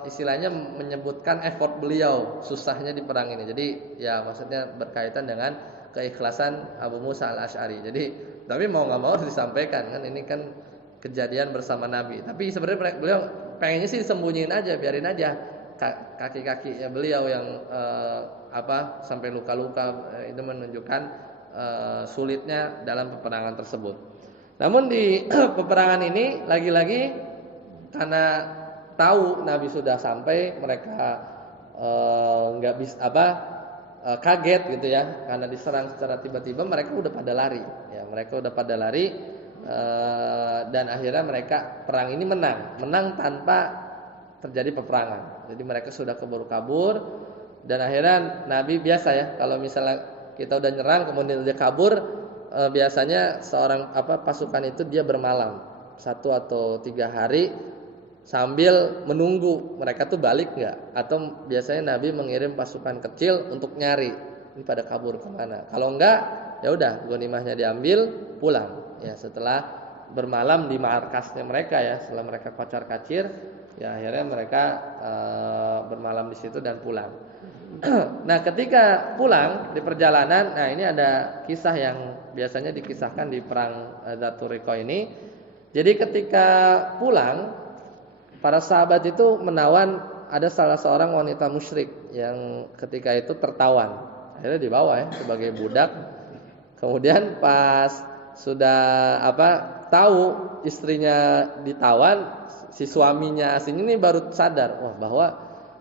istilahnya menyebutkan effort beliau susahnya di perang ini. Jadi ya maksudnya berkaitan dengan keikhlasan Abu Musa al-Asy'ari. Jadi tapi mau nggak mau harus disampaikan kan, ini kan kejadian bersama Nabi. Tapi sebenarnya beliau pengennya sih disembunyiin aja, biarin aja kaki-kakinya beliau yang sampai luka-luka, itu menunjukkan sulitnya dalam peperangan tersebut. Namun di peperangan ini lagi-lagi karena tahu Nabi sudah sampai, mereka nggak bisa kaget gitu ya, karena diserang secara tiba-tiba, mereka udah pada lari ya, dan akhirnya mereka perang ini menang tanpa terjadi peperangan. Jadi mereka sudah kabur dan akhirnya Nabi biasa ya, kalau misalnya kita udah nyerang kemudian dia kabur, biasanya seorang pasukan itu dia bermalam 1 atau 3 hari sambil menunggu mereka tuh balik nggak, atau biasanya Nabi mengirim pasukan kecil untuk nyari ini pada kabur kemana. Kalau enggak ya udah ghanimahnya diambil pulang ya, setelah bermalam di markasnya mereka ya, setelah mereka kocar-kacir ya, akhirnya mereka bermalam di situ dan pulang. Nah, ketika pulang di perjalanan, nah ini ada kisah yang biasanya dikisahkan di perang Dzatur Riqa ini. Jadi ketika pulang para sahabat itu menawan, ada salah seorang wanita musyrik yang ketika itu tertawan. Akhirnya dibawa ya sebagai budak. Kemudian pas sudah tahu istrinya ditawan, si suaminya asing ini baru sadar, wah bahwa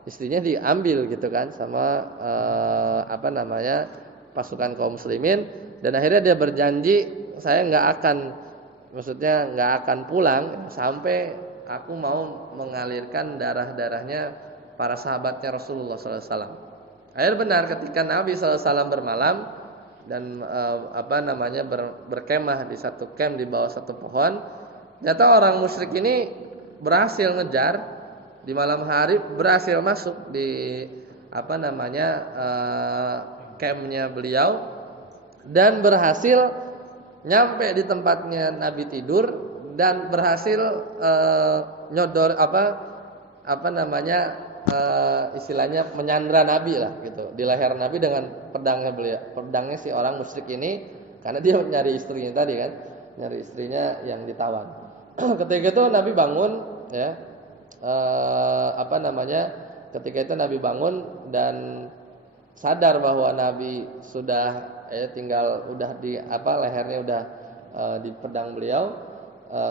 istrinya diambil gitu kan sama pasukan kaum muslimin, dan akhirnya dia berjanji, saya nggak akan pulang sampai aku mau mengalirkan darahnya para sahabatnya Rasulullah SAW. Akhirnya benar ketika Nabi SAW bermalam dan berkemah di satu camp di bawah satu pohon, ternyata orang musyrik ini berhasil ngejar di malam hari, berhasil masuk di campnya beliau dan berhasil nyampe di tempatnya Nabi tidur dan berhasil nyodor istilahnya menyandra Nabi lah gitu di leher Nabi dengan pedangnya si orang musyrik ini, karena dia nyari istrinya tadi kan, nyari istrinya yang ditawan. Ketika itu Nabi bangun ya, ketika itu Nabi bangun dan sadar bahwa Nabi sudah tinggal udah di lehernya udah di pedang beliau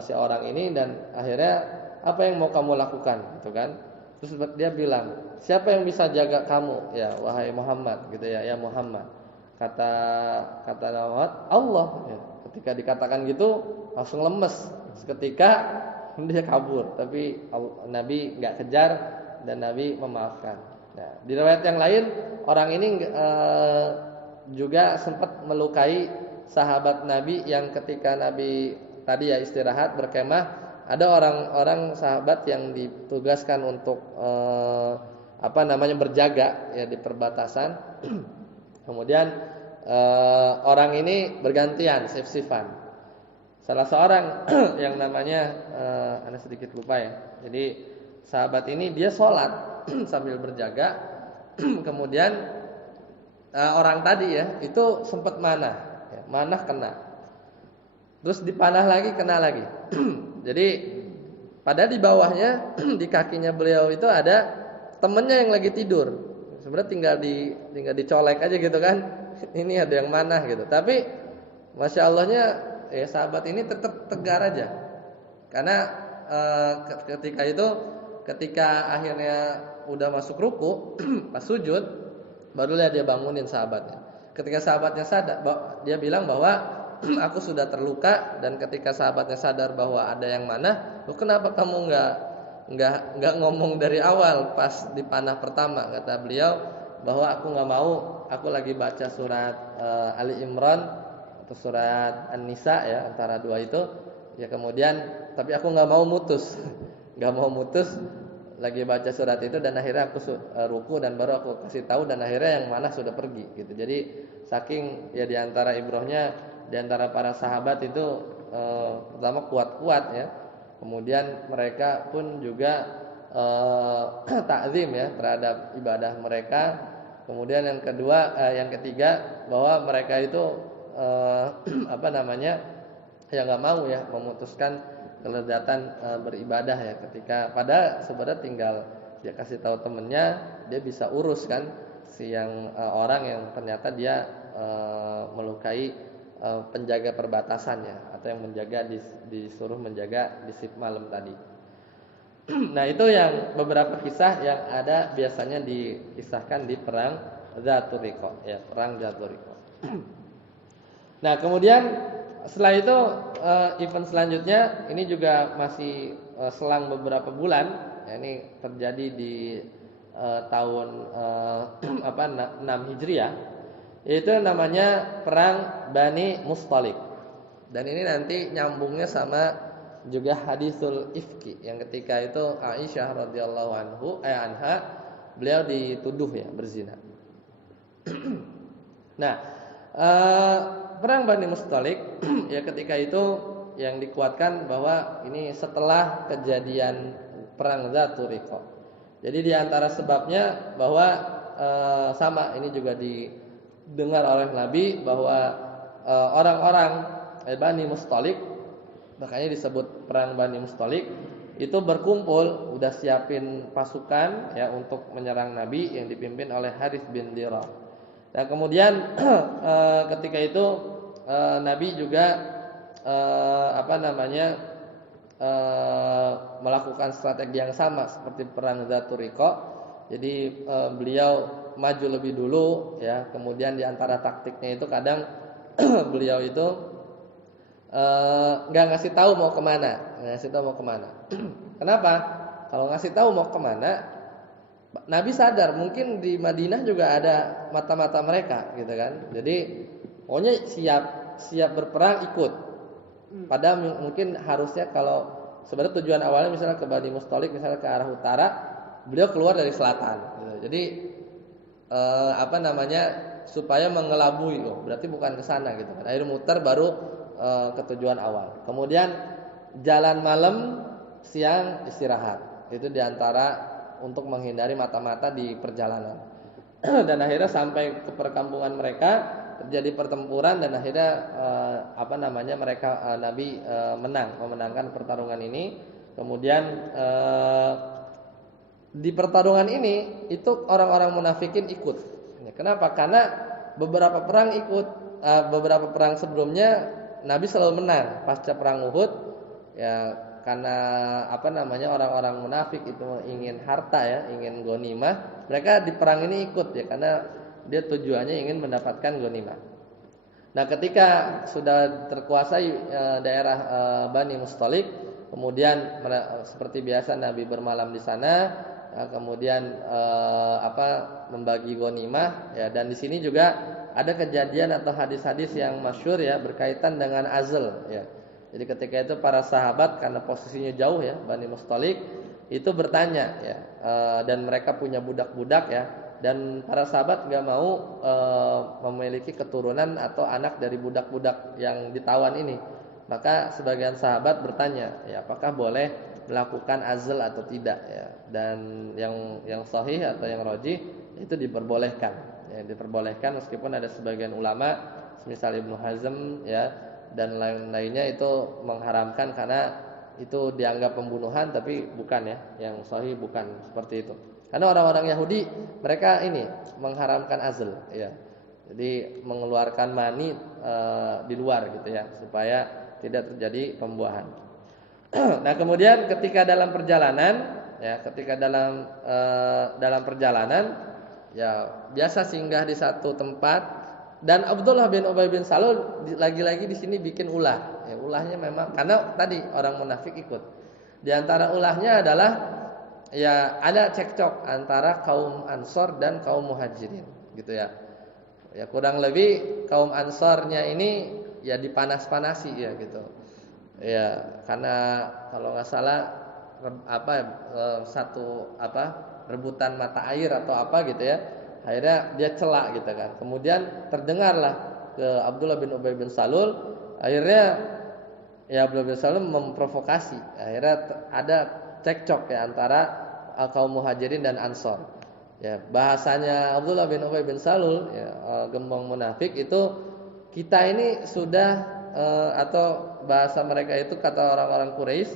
si orang ini, dan akhirnya apa yang mau kamu lakukan gitu kan. Terus dia bilang, siapa yang bisa jaga kamu ya wahai Muhammad gitu ya, ya Muhammad. Kata Muhammad, Allah ya. Ketika dikatakan gitu langsung lemes seketika, dia kabur, tapi Nabi enggak kejar dan Nabi memaafkan. Nah, di riwayat yang lain orang ini juga sempat melukai sahabat Nabi yang ketika Nabi tadi ya istirahat berkemah, ada orang-orang sahabat yang ditugaskan untuk berjaga ya di perbatasan. Kemudian orang ini bergantian sif-sifan. Salah seorang yang namanya ana sedikit lupa ya. Jadi sahabat ini dia sholat sambil berjaga. Kemudian orang tadi ya itu sempat manah, ya, manah kena. Terus dipanah lagi, kena lagi. Jadi pada di bawahnya di kakinya beliau itu ada temennya yang lagi tidur. Sebenarnya tinggal dicolek aja gitu kan. Ini ada yang manah gitu. Tapi masya Allahnya ya sahabat ini tetap tegar aja. Karena ketika akhirnya udah masuk ruku, pas sujud, barulah dia bangunin sahabatnya. Ketika sahabatnya sadar, dia bilang bahwa aku sudah terluka, dan ketika sahabatnya sadar bahwa ada yang manah, "Loh, kenapa kamu enggak ngomong dari awal pas di panah pertama?" Kata beliau bahwa aku enggak mau, aku lagi baca surat Ali Imran atau surat An-Nisa ya, antara dua itu. Ya kemudian tapi aku enggak mau mutus. Enggak mau mutus, lagi baca surat itu, dan akhirnya aku ruku dan baru aku kasih tahu, dan akhirnya yang manah sudah pergi gitu. Jadi saking ya di antara ibrohnya, di antara para sahabat itu pertama kuat-kuat ya. Kemudian mereka pun juga takzim ya terhadap ibadah mereka. Kemudian yang ketiga bahwa mereka itu ya nggak mau ya memutuskan kelezatan beribadah ya, ketika pada sebenarnya tinggal dia kasih tahu temennya, dia bisa urus kan si yang orang yang ternyata dia melukai penjaga perbatasannya atau yang disuruh menjaga di shift malam tadi. Nah, itu yang beberapa kisah yang ada biasanya dikisahkan di perang Dzatur Riqa ya, perang Dzatur Riqa. Nah, kemudian setelah itu event selanjutnya ini juga masih selang beberapa bulan ya, ini terjadi di tahun 6 Hijriah, yaitu namanya perang Bani Mustalik. Dan ini nanti nyambungnya sama juga hadisul ifki yang ketika itu Aisyah radhiyallahu anha beliau dituduh ya berzina. Nah, perang Bani Mustalik ya ketika itu yang dikuatkan bahwa ini setelah kejadian perang Dzatur Riqa. Jadi di antara sebabnya bahwa sama ini juga didengar oleh Nabi bahwa orang-orang Bani Mustalik, makanya disebut perang Bani Mustalik, itu berkumpul, udah siapin pasukan ya untuk menyerang Nabi yang dipimpin oleh Harits bin Dirar. Dan kemudian ketika itu Nabi juga melakukan strategi yang sama seperti perang Dzatur Riqa. Jadi beliau maju lebih dulu ya. Kemudian di antara taktiknya itu kadang beliau itu nggak ngasih tahu mau kemana, Kenapa? Kalau ngasih tahu mau kemana, Nabi sadar mungkin di Madinah juga ada mata-mata mereka, gitu kan. Jadi pokoknya siap berperang, ikut. Padahal mungkin harusnya kalau sebenarnya tujuan awalnya misalnya ke Bani Mustalik, misalnya ke arah utara, beliau keluar dari selatan. Gitu. Jadi supaya mengelabui loh, berarti bukan ke sana gitu kan. Akhirnya muter baru ke tujuan awal. Kemudian jalan malam, siang istirahat. Itu diantara untuk menghindari mata-mata di perjalanan. Dan akhirnya sampai ke perkampungan mereka, terjadi pertempuran dan akhirnya Nabi memenangkan pertarungan ini. Kemudian di pertarungan ini itu orang-orang munafikin ikut. Kenapa? Karena beberapa perang sebelumnya Nabi selalu menang pasca perang Uhud ya, karena orang-orang munafik itu ingin harta ya, ingin ghanimah. Mereka di perang ini ikut ya karena dia tujuannya ingin mendapatkan ghanimah. Nah, ketika sudah terkuasai daerah Bani Mustalik, kemudian seperti biasa Nabi bermalam di sana, kemudian membagi ghanimah ya. Dan di sini juga ada kejadian atau hadis-hadis yang masyhur ya berkaitan dengan azl ya. Jadi ketika itu para sahabat karena posisinya jauh ya, Bani Mustalik itu bertanya ya, dan mereka punya budak-budak ya, dan para sahabat nggak mau memiliki keturunan atau anak dari budak-budak yang ditawan ini. Maka sebagian sahabat bertanya ya, apakah boleh melakukan azl atau tidak ya. Dan yang sahih atau yang rajih itu diperbolehkan. Ya, diperbolehkan meskipun ada sebagian ulama semisal Ibnu Hazm ya dan lain-lainnya itu mengharamkan karena itu dianggap pembunuhan, tapi bukan ya, yang sahih bukan seperti itu. Karena orang-orang Yahudi mereka ini mengharamkan azl ya. Jadi mengeluarkan mani di luar gitu ya supaya tidak terjadi pembuahan. Nah, kemudian ketika dalam perjalanan ya biasa singgah di satu tempat, dan Abdullah bin Ubay bin Salul lagi-lagi di sini bikin ulah. Ya, ulahnya memang karena tadi orang munafik ikut. Di antara ulahnya adalah ya ada cekcok antara kaum Ansor dan kaum Muhajirin gitu ya. Ya kurang lebih kaum Ansornya ini ya dipanas-panasi ya gitu. Ya karena kalau nggak salah rebutan mata air atau apa gitu ya. Akhirnya dia celak gitu kan. Kemudian terdengarlah ke Abdullah bin Ubay bin Salul. Akhirnya ya Abdullah bin Salul memprovokasi. Akhirnya ada cekcok ya antara kaum Muhajirin dan Ansor. Ya bahasanya Abdullah bin Ubay bin Salul ya, gembong munafik itu, kita ini sudah atau bahasa mereka itu kata orang-orang Quraisy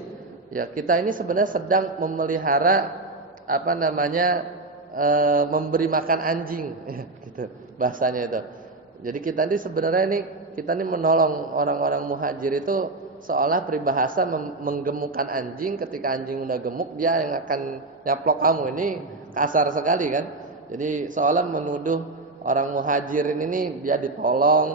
ya, kita ini sebenarnya sedang memelihara memberi makan anjing gitu bahasanya itu. Jadi kita ini menolong orang-orang muhajir itu seolah peribahasa menggemukkan anjing. Ketika anjing udah gemuk, dia yang akan nyaplok kamu. Ini kasar sekali kan. Jadi seolah menuduh orang muhajirin ini dia ditolong,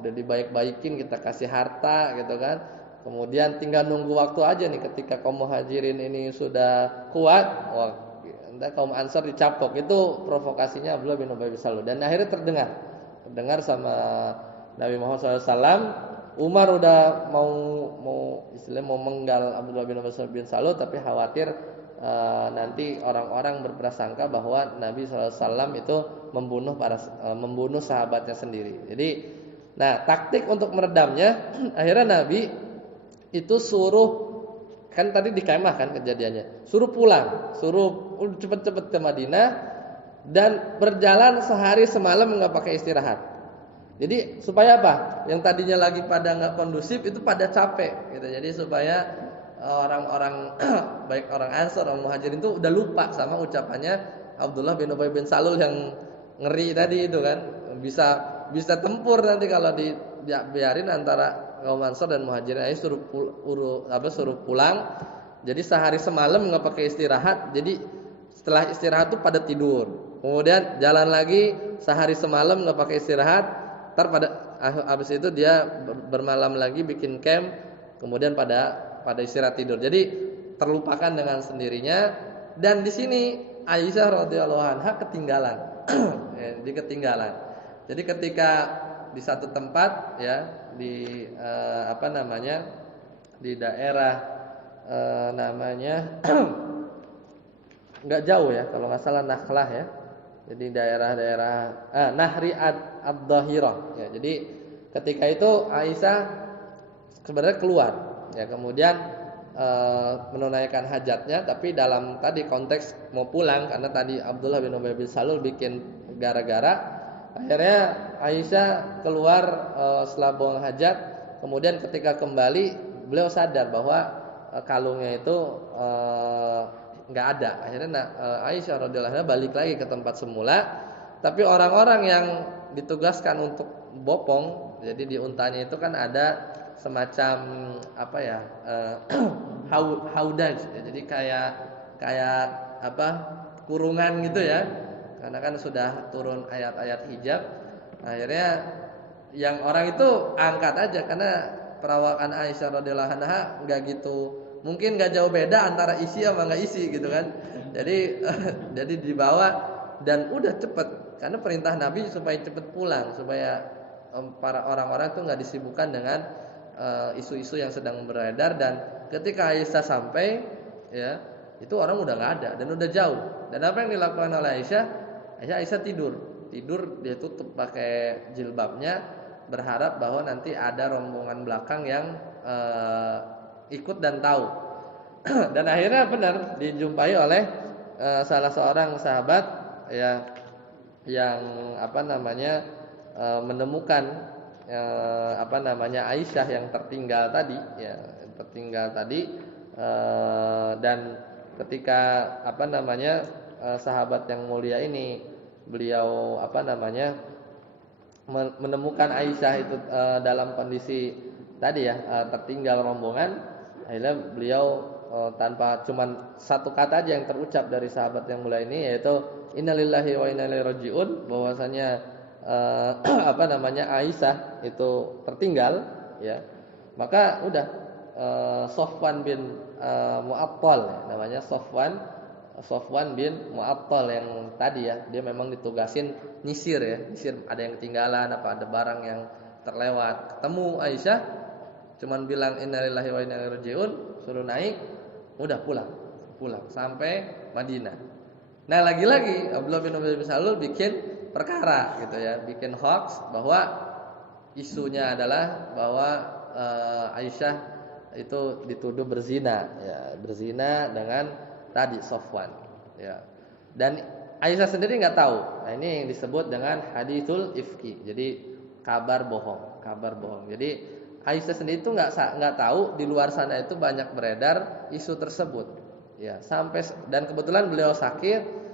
udah dibaik-baikin, kita kasih harta gitu kan. Kemudian tinggal nunggu waktu aja nih, ketika kaum muhajirin ini sudah kuat, entah kaum Ansar dicapok. Itu provokasinya Abdullah bin Ubay bin Salul. Dan akhirnya terdengar sama Nabi Muhammad SAW. Umar udah mau menggal Abdullah bin Ubay bin Salul, tapi khawatir nanti orang-orang berprasangka bahwa Nabi SAW itu membunuh sahabatnya sendiri. Jadi, nah taktik untuk meredamnya, akhirnya Nabi itu suruh, kan tadi di kemah kan kejadiannya, suruh pulang, suruh cepet-cepet ke Madinah dan berjalan sehari semalam nggak pakai istirahat. Jadi supaya apa? Yang tadinya lagi pada nggak kondusif itu pada capek, gitu. Jadi supaya orang-orang baik orang Ansor orang Muhajirin itu udah lupa sama ucapannya Abdullah bin Ubay bin Salul yang ngeri tadi itu kan. Bisa tempur nanti kalau dibiarin antara kaum Ansor dan Muhajirin. Ayo suruh pulang. Jadi sehari semalam nggak pakai istirahat. Jadi setelah istirahat tuh pada tidur. Kemudian jalan lagi sehari semalam nggak pakai istirahat. Ntar habis itu dia bermalam lagi bikin camp. Kemudian pada istirahat tidur. Jadi terlupakan dengan sendirinya. Dan di sini Aisyah radhiyallahu anha ketinggalan. Ketinggalan. Jadi ketika di satu tempat ya di di daerah namanya nggak jauh ya kalau nggak salah Nakhlah ya. Jadi daerah-daerah Nahri ad-Dhahirah ya. Jadi ketika itu Aisyah sebenarnya keluar ya, kemudian menunaikan hajatnya, tapi dalam tadi konteks mau pulang karena tadi Abdullah bin Ubay bin Salul bikin gara-gara. Akhirnya Aisyah keluar setelah buang hajat. Kemudian ketika kembali beliau sadar bahwa kalungnya itu nggak ada. Akhirnya Aisyah radhiyallahu anha balik lagi ke tempat semula. Tapi orang-orang yang ditugaskan untuk bopong, jadi di untanya itu kan ada semacam haudaj, ya, jadi kayak kurungan gitu ya. Karena kan sudah turun ayat-ayat hijab. Akhirnya yang orang itu angkat aja karena perawakan Aisyah radhiyallahu anha enggak gitu. Mungkin enggak jauh beda antara isi sama enggak isi gitu kan. Jadi dibawa dan udah cepet karena perintah Nabi supaya cepet pulang, supaya para orang-orang itu enggak disibukkan dengan isu-isu yang sedang beredar. Dan ketika Aisyah sampai ya, itu orang udah enggak ada dan udah jauh. Dan apa yang dilakukan oleh Aisyah tidur, dia tutup pakai jilbabnya, berharap bahwa nanti ada rombongan belakang yang ikut dan tahu. Dan akhirnya benar dijumpai oleh salah seorang sahabat ya yang menemukan Aisyah yang tertinggal tadi dan ketika sahabat yang mulia ini beliau menemukan Aisyah itu dalam kondisi tadi ya tertinggal rombongan. Akhirnya beliau tanpa cuman satu kata aja yang terucap dari sahabat yang mulia ini, yaitu innalillahi wa inna ilaihi rajiun, bahwasanya Aisyah itu tertinggal ya. Maka udah Sofwan bin Mu'attal namanya, Sofwan bin Mu'attal yang tadi ya, dia memang ditugasin nyisir, ada yang ketinggalan, ada barang yang terlewat. Ketemu Aisyah, cuman bilang innalillahi wa inna ilaihi rajiun, suruh naik, udah pulang sampai Madinah. Nah, lagi-lagi Abdullah bin Ubay bin Salul bikin perkara gitu ya, bikin hoax bahwa isunya adalah bahwa Aisyah itu dituduh berzina dengan tadi Sofwan ya. Dan Aisyah sendiri nggak tahu. Nah, ini yang disebut dengan haditsul ifki. Jadi kabar bohong. Jadi Aisyah sendiri itu nggak tahu di luar sana itu banyak beredar isu tersebut. Ya, dan kebetulan beliau sakit.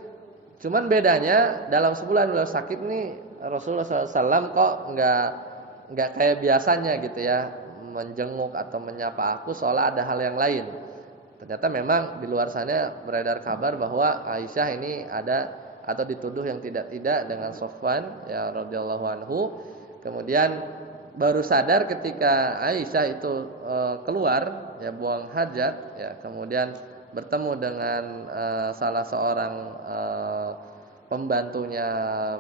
Cuman bedanya dalam sebulan beliau sakit nih, Rasulullah SAW kok nggak kayak biasanya gitu ya, menjenguk atau menyapa aku, seolah ada hal yang lain. Ternyata memang di luar sana beredar kabar bahwa Aisyah ini ada atau dituduh yang tidak dengan Sofwan ya radhiyallahu anhu. Kemudian baru sadar ketika Aisyah itu keluar ya buang hajat ya, kemudian bertemu dengan salah seorang pembantunya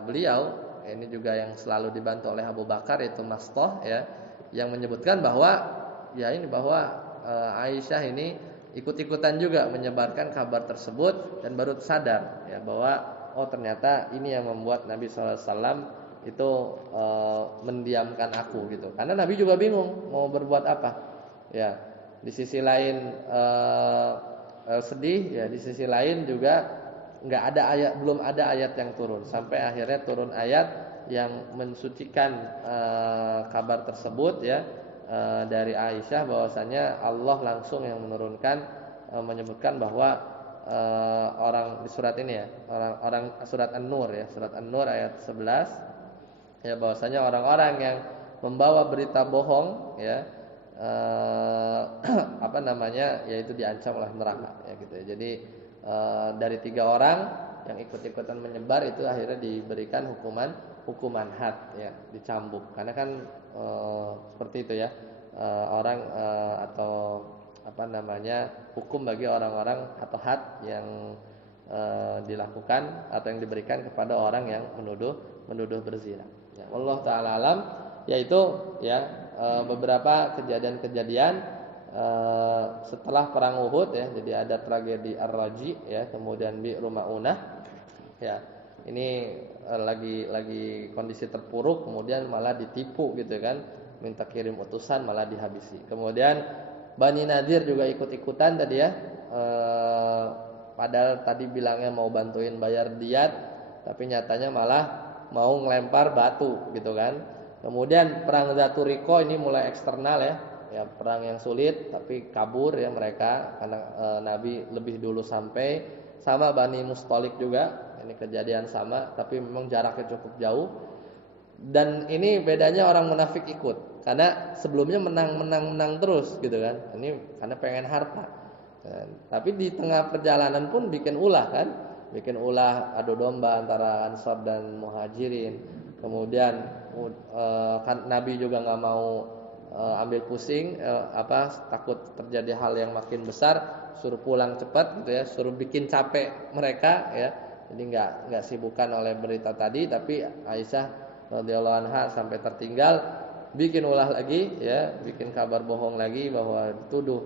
beliau, ini juga yang selalu dibantu oleh Abu Bakar, yaitu Mastoh ya, yang menyebutkan bahwa Aisyah ini ikut-ikutan juga menyebarkan kabar tersebut, dan baru sadar ya bahwa ternyata ini yang membuat Nabi SAW itu mendiamkan aku gitu. Karena Nabi juga bingung mau berbuat apa. Ya, di sisi lain sedih ya, di sisi lain juga belum ada ayat yang turun, sampai akhirnya turun ayat yang mensucikan kabar tersebut ya. dari Aisyah bahwasanya Allah langsung yang menurunkan menyebutkan bahwa orang di surat ini ya, orang surat An-Nur ya, surat An-Nur ayat 11 ya, bahwasanya orang-orang yang membawa berita bohong ya, apa namanya, yaitu diancam oleh neraka ya gitu ya. Jadi dari 3 orang yang ikut-ikutan menyebar itu akhirnya diberikan hukuman had ya, dicambuk. Karena kan seperti itu ya, orang atau apa namanya, hukum bagi orang-orang atau had yang dilakukan atau yang diberikan kepada orang yang menuduh berzina. Ya, Allah taala alam, yaitu ya beberapa kejadian-kejadian setelah perang Uhud ya. Jadi ada tragedi Ar-Raji ya, kemudian Bi'ru Ma'unah ya. Ini lagi kondisi terpuruk, kemudian malah ditipu gitu kan, minta kirim utusan malah dihabisi. Kemudian Bani Nadir juga ikut-ikutan tadi ya, padahal tadi bilangnya mau bantuin bayar diat, tapi nyatanya malah mau ngelempar batu gitu kan. Kemudian perang Zaturiko ini mulai eksternal ya perang yang sulit, tapi kabur ya mereka karena Nabi lebih dulu sampai. Sama Bani Mustalik juga, ini kejadian sama, tapi memang jaraknya cukup jauh. Dan ini bedanya orang munafik ikut, karena sebelumnya menang terus gitu kan. Ini karena pengen harta. Tapi di tengah perjalanan pun bikin ulah kan, bikin ulah adu domba antara Ansar dan Muhajirin. Kemudian kan Nabi juga nggak mau ambil pusing, takut terjadi hal yang makin besar, suruh pulang cepat gitu ya, suruh bikin capek mereka ya. Jadi nggak sibukkan oleh berita tadi, tapi Aisyah radhiyallahu anha sampai tertinggal, bikin ulah lagi ya, bikin kabar bohong lagi bahwa dituduh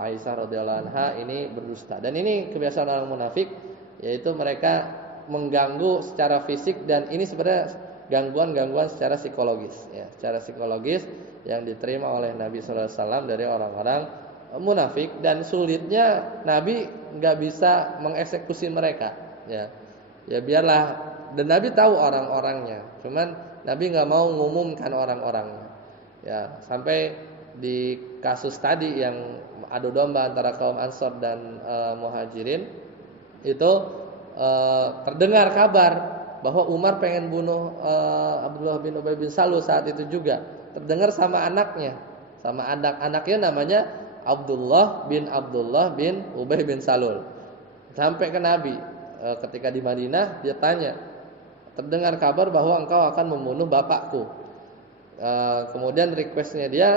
Aisyah radhiyallahu anha ini berdusta. Dan ini kebiasaan orang munafik, yaitu mereka mengganggu secara fisik, dan ini sebenarnya gangguan secara psikologis ya, secara psikologis yang diterima oleh Nabi sallallahu alaihi wasallam dari orang-orang munafik. Dan sulitnya Nabi nggak bisa mengeksekusi mereka ya biarlah, dan Nabi tahu orang-orangnya, cuman Nabi nggak mau mengumumkan orang-orangnya ya. Sampai di kasus tadi yang adu domba antara kaum Ansor dan Muhajirin itu terdengar kabar bahwa Umar pengen bunuh Abdullah bin Ubay bin Salul saat itu juga. Terdengar sama anaknya, anaknya namanya Abdullah bin Ubay bin Salul. Sampai ke Nabi ketika di Madinah, dia tanya, terdengar kabar bahwa engkau akan membunuh bapakku. Kemudian requestnya dia,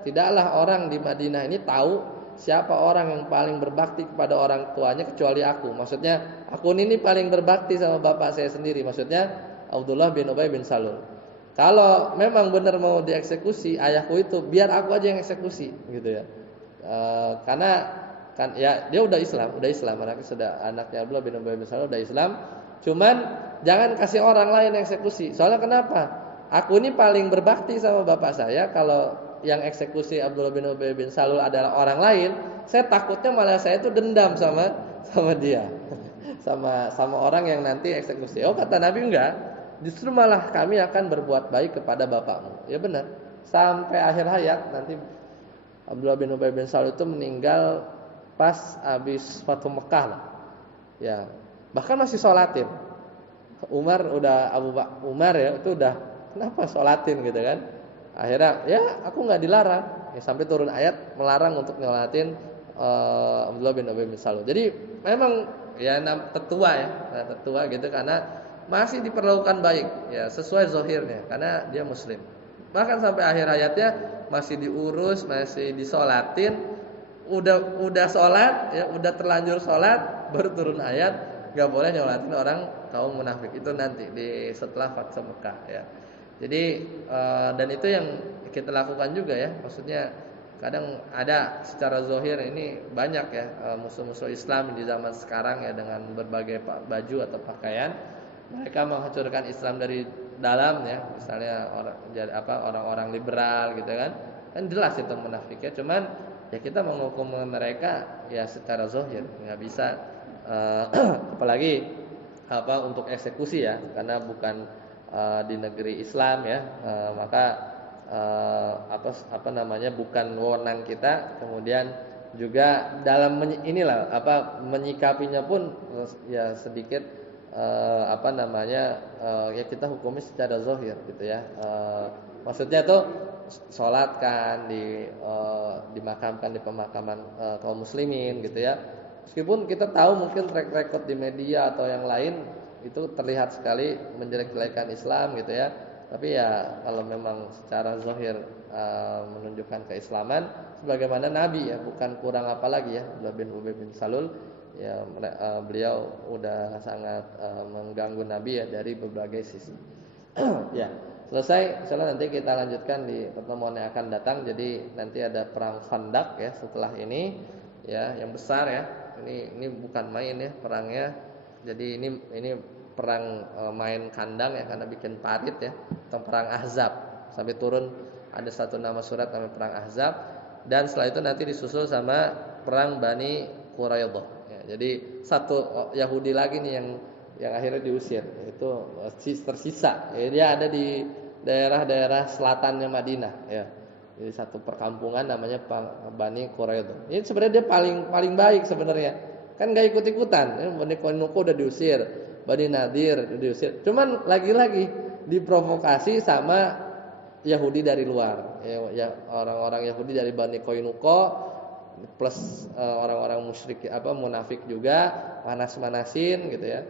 tidaklah orang di Madinah ini tahu siapa orang yang paling berbakti kepada orang tuanya kecuali aku. Maksudnya aku ini paling berbakti sama bapak saya sendiri. Maksudnya Abdullah bin Ubay bin Salul. Kalau memang benar mau dieksekusi ayahku itu, biar aku aja yang eksekusi gitu ya. Karena kan ya dia udah Islam, anaknya Abdullah bin Ubay bin Salul udah Islam. Cuman jangan kasih orang lain eksekusi. Soalnya kenapa? Aku ini paling berbakti sama bapak saya. Kalau yang eksekusi Abdullah bin Ubay bin Salul adalah orang lain, saya takutnya malah saya itu dendam sama dia, sama orang yang nanti eksekusi. Oh, kata Nabi enggak, justru malah kami akan berbuat baik kepada bapakmu. Ya benar. Sampai akhir hayat nanti Abdullah bin Ubay bin Salul itu meninggal pas habis Fathu Mekah lah. Ya, bahkan masih sholatin. Umar ya itu udah, kenapa sholatin gitu kan? Akhirnya ya aku nggak dilarang ya, sampai turun ayat melarang untuk nyolatin Abdullah bin Ubay bin Salul. Jadi memang ya tetua gitu, karena masih diperlakukan baik ya sesuai zahirnya karena dia muslim. Bahkan sampai akhir hayatnya masih diurus, masih disolatin. Udah sholat ya, udah terlanjur sholat, baru turun ayat nggak boleh nyolatin orang kaum munafik. Itu nanti setelah Fathu Mekah ya. Jadi dan itu yang kita lakukan juga ya. Maksudnya kadang ada secara zahir ini banyak ya musuh-musuh Islam di zaman sekarang ya, dengan berbagai baju atau pakaian mereka menghancurkan Islam dari dalam ya. Misalnya orang-orang liberal gitu kan jelas itu munafik ya. Cuman ya kita menghukum mereka ya secara zahir, nggak bisa apalagi untuk eksekusi ya, karena bukan di negeri Islam ya, maka apa namanya, bukan wewenang kita. Kemudian juga dalam menyikapinya pun ya sedikit apa namanya, ya kita hukumi secara zahir gitu ya. Maksudnya tuh sholat kan dimakamkan di pemakaman kaum muslimin gitu ya. Meskipun kita tahu mungkin track record di media atau yang lain itu terlihat sekali menjelek-jelekan Islam gitu ya. Tapi ya kalau memang secara zahir menunjukkan keislaman sebagaimana Nabi ya, bukan kurang apa lagi ya. Abdullah bin Ubay bin Salul ya, beliau udah sangat mengganggu Nabi ya dari berbagai sisi. Ya, selesai. Insyaallah nanti kita lanjutkan di pertemuan yang akan datang. Jadi nanti ada perang Khandaq ya setelah ini ya, yang besar ya. Ini bukan main ya perangnya. Jadi ini perang main kandang ya, karena bikin parit ya, atau perang Ahzab. Sampai turun ada satu nama surat namanya perang Ahzab, dan setelah itu nanti disusul sama perang Bani Quraidah. Ya, jadi satu Yahudi lagi nih yang akhirnya diusir, itu tersisa. Ya, dia ada di daerah-daerah selatannya Madinah ya. Jadi satu perkampungan namanya Bani Quraidah. Ini sebenarnya dia paling baik sebenarnya. Kan enggak ikut-ikutan. Bani Qainuqa udah diusir, Bani Nadir udah diusir. Cuman lagi-lagi diprovokasi sama Yahudi dari luar. Ya orang-orang Yahudi dari Bani Qainuqa plus orang-orang musyrik munafik juga manas-manasin gitu ya.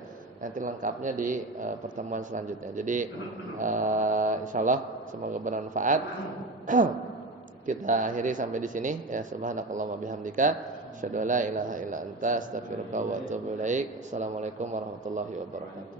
Nanti lengkapnya di pertemuan selanjutnya. Jadi insyaallah semoga bermanfaat. Kita akhiri sampai di sini ya. Subhanakallahumma bihamdika asyhadu an la ilaha illa anta astaghfiruka wa atubu ilaik. Assalamualaikum warahmatullahi wabarakatuh.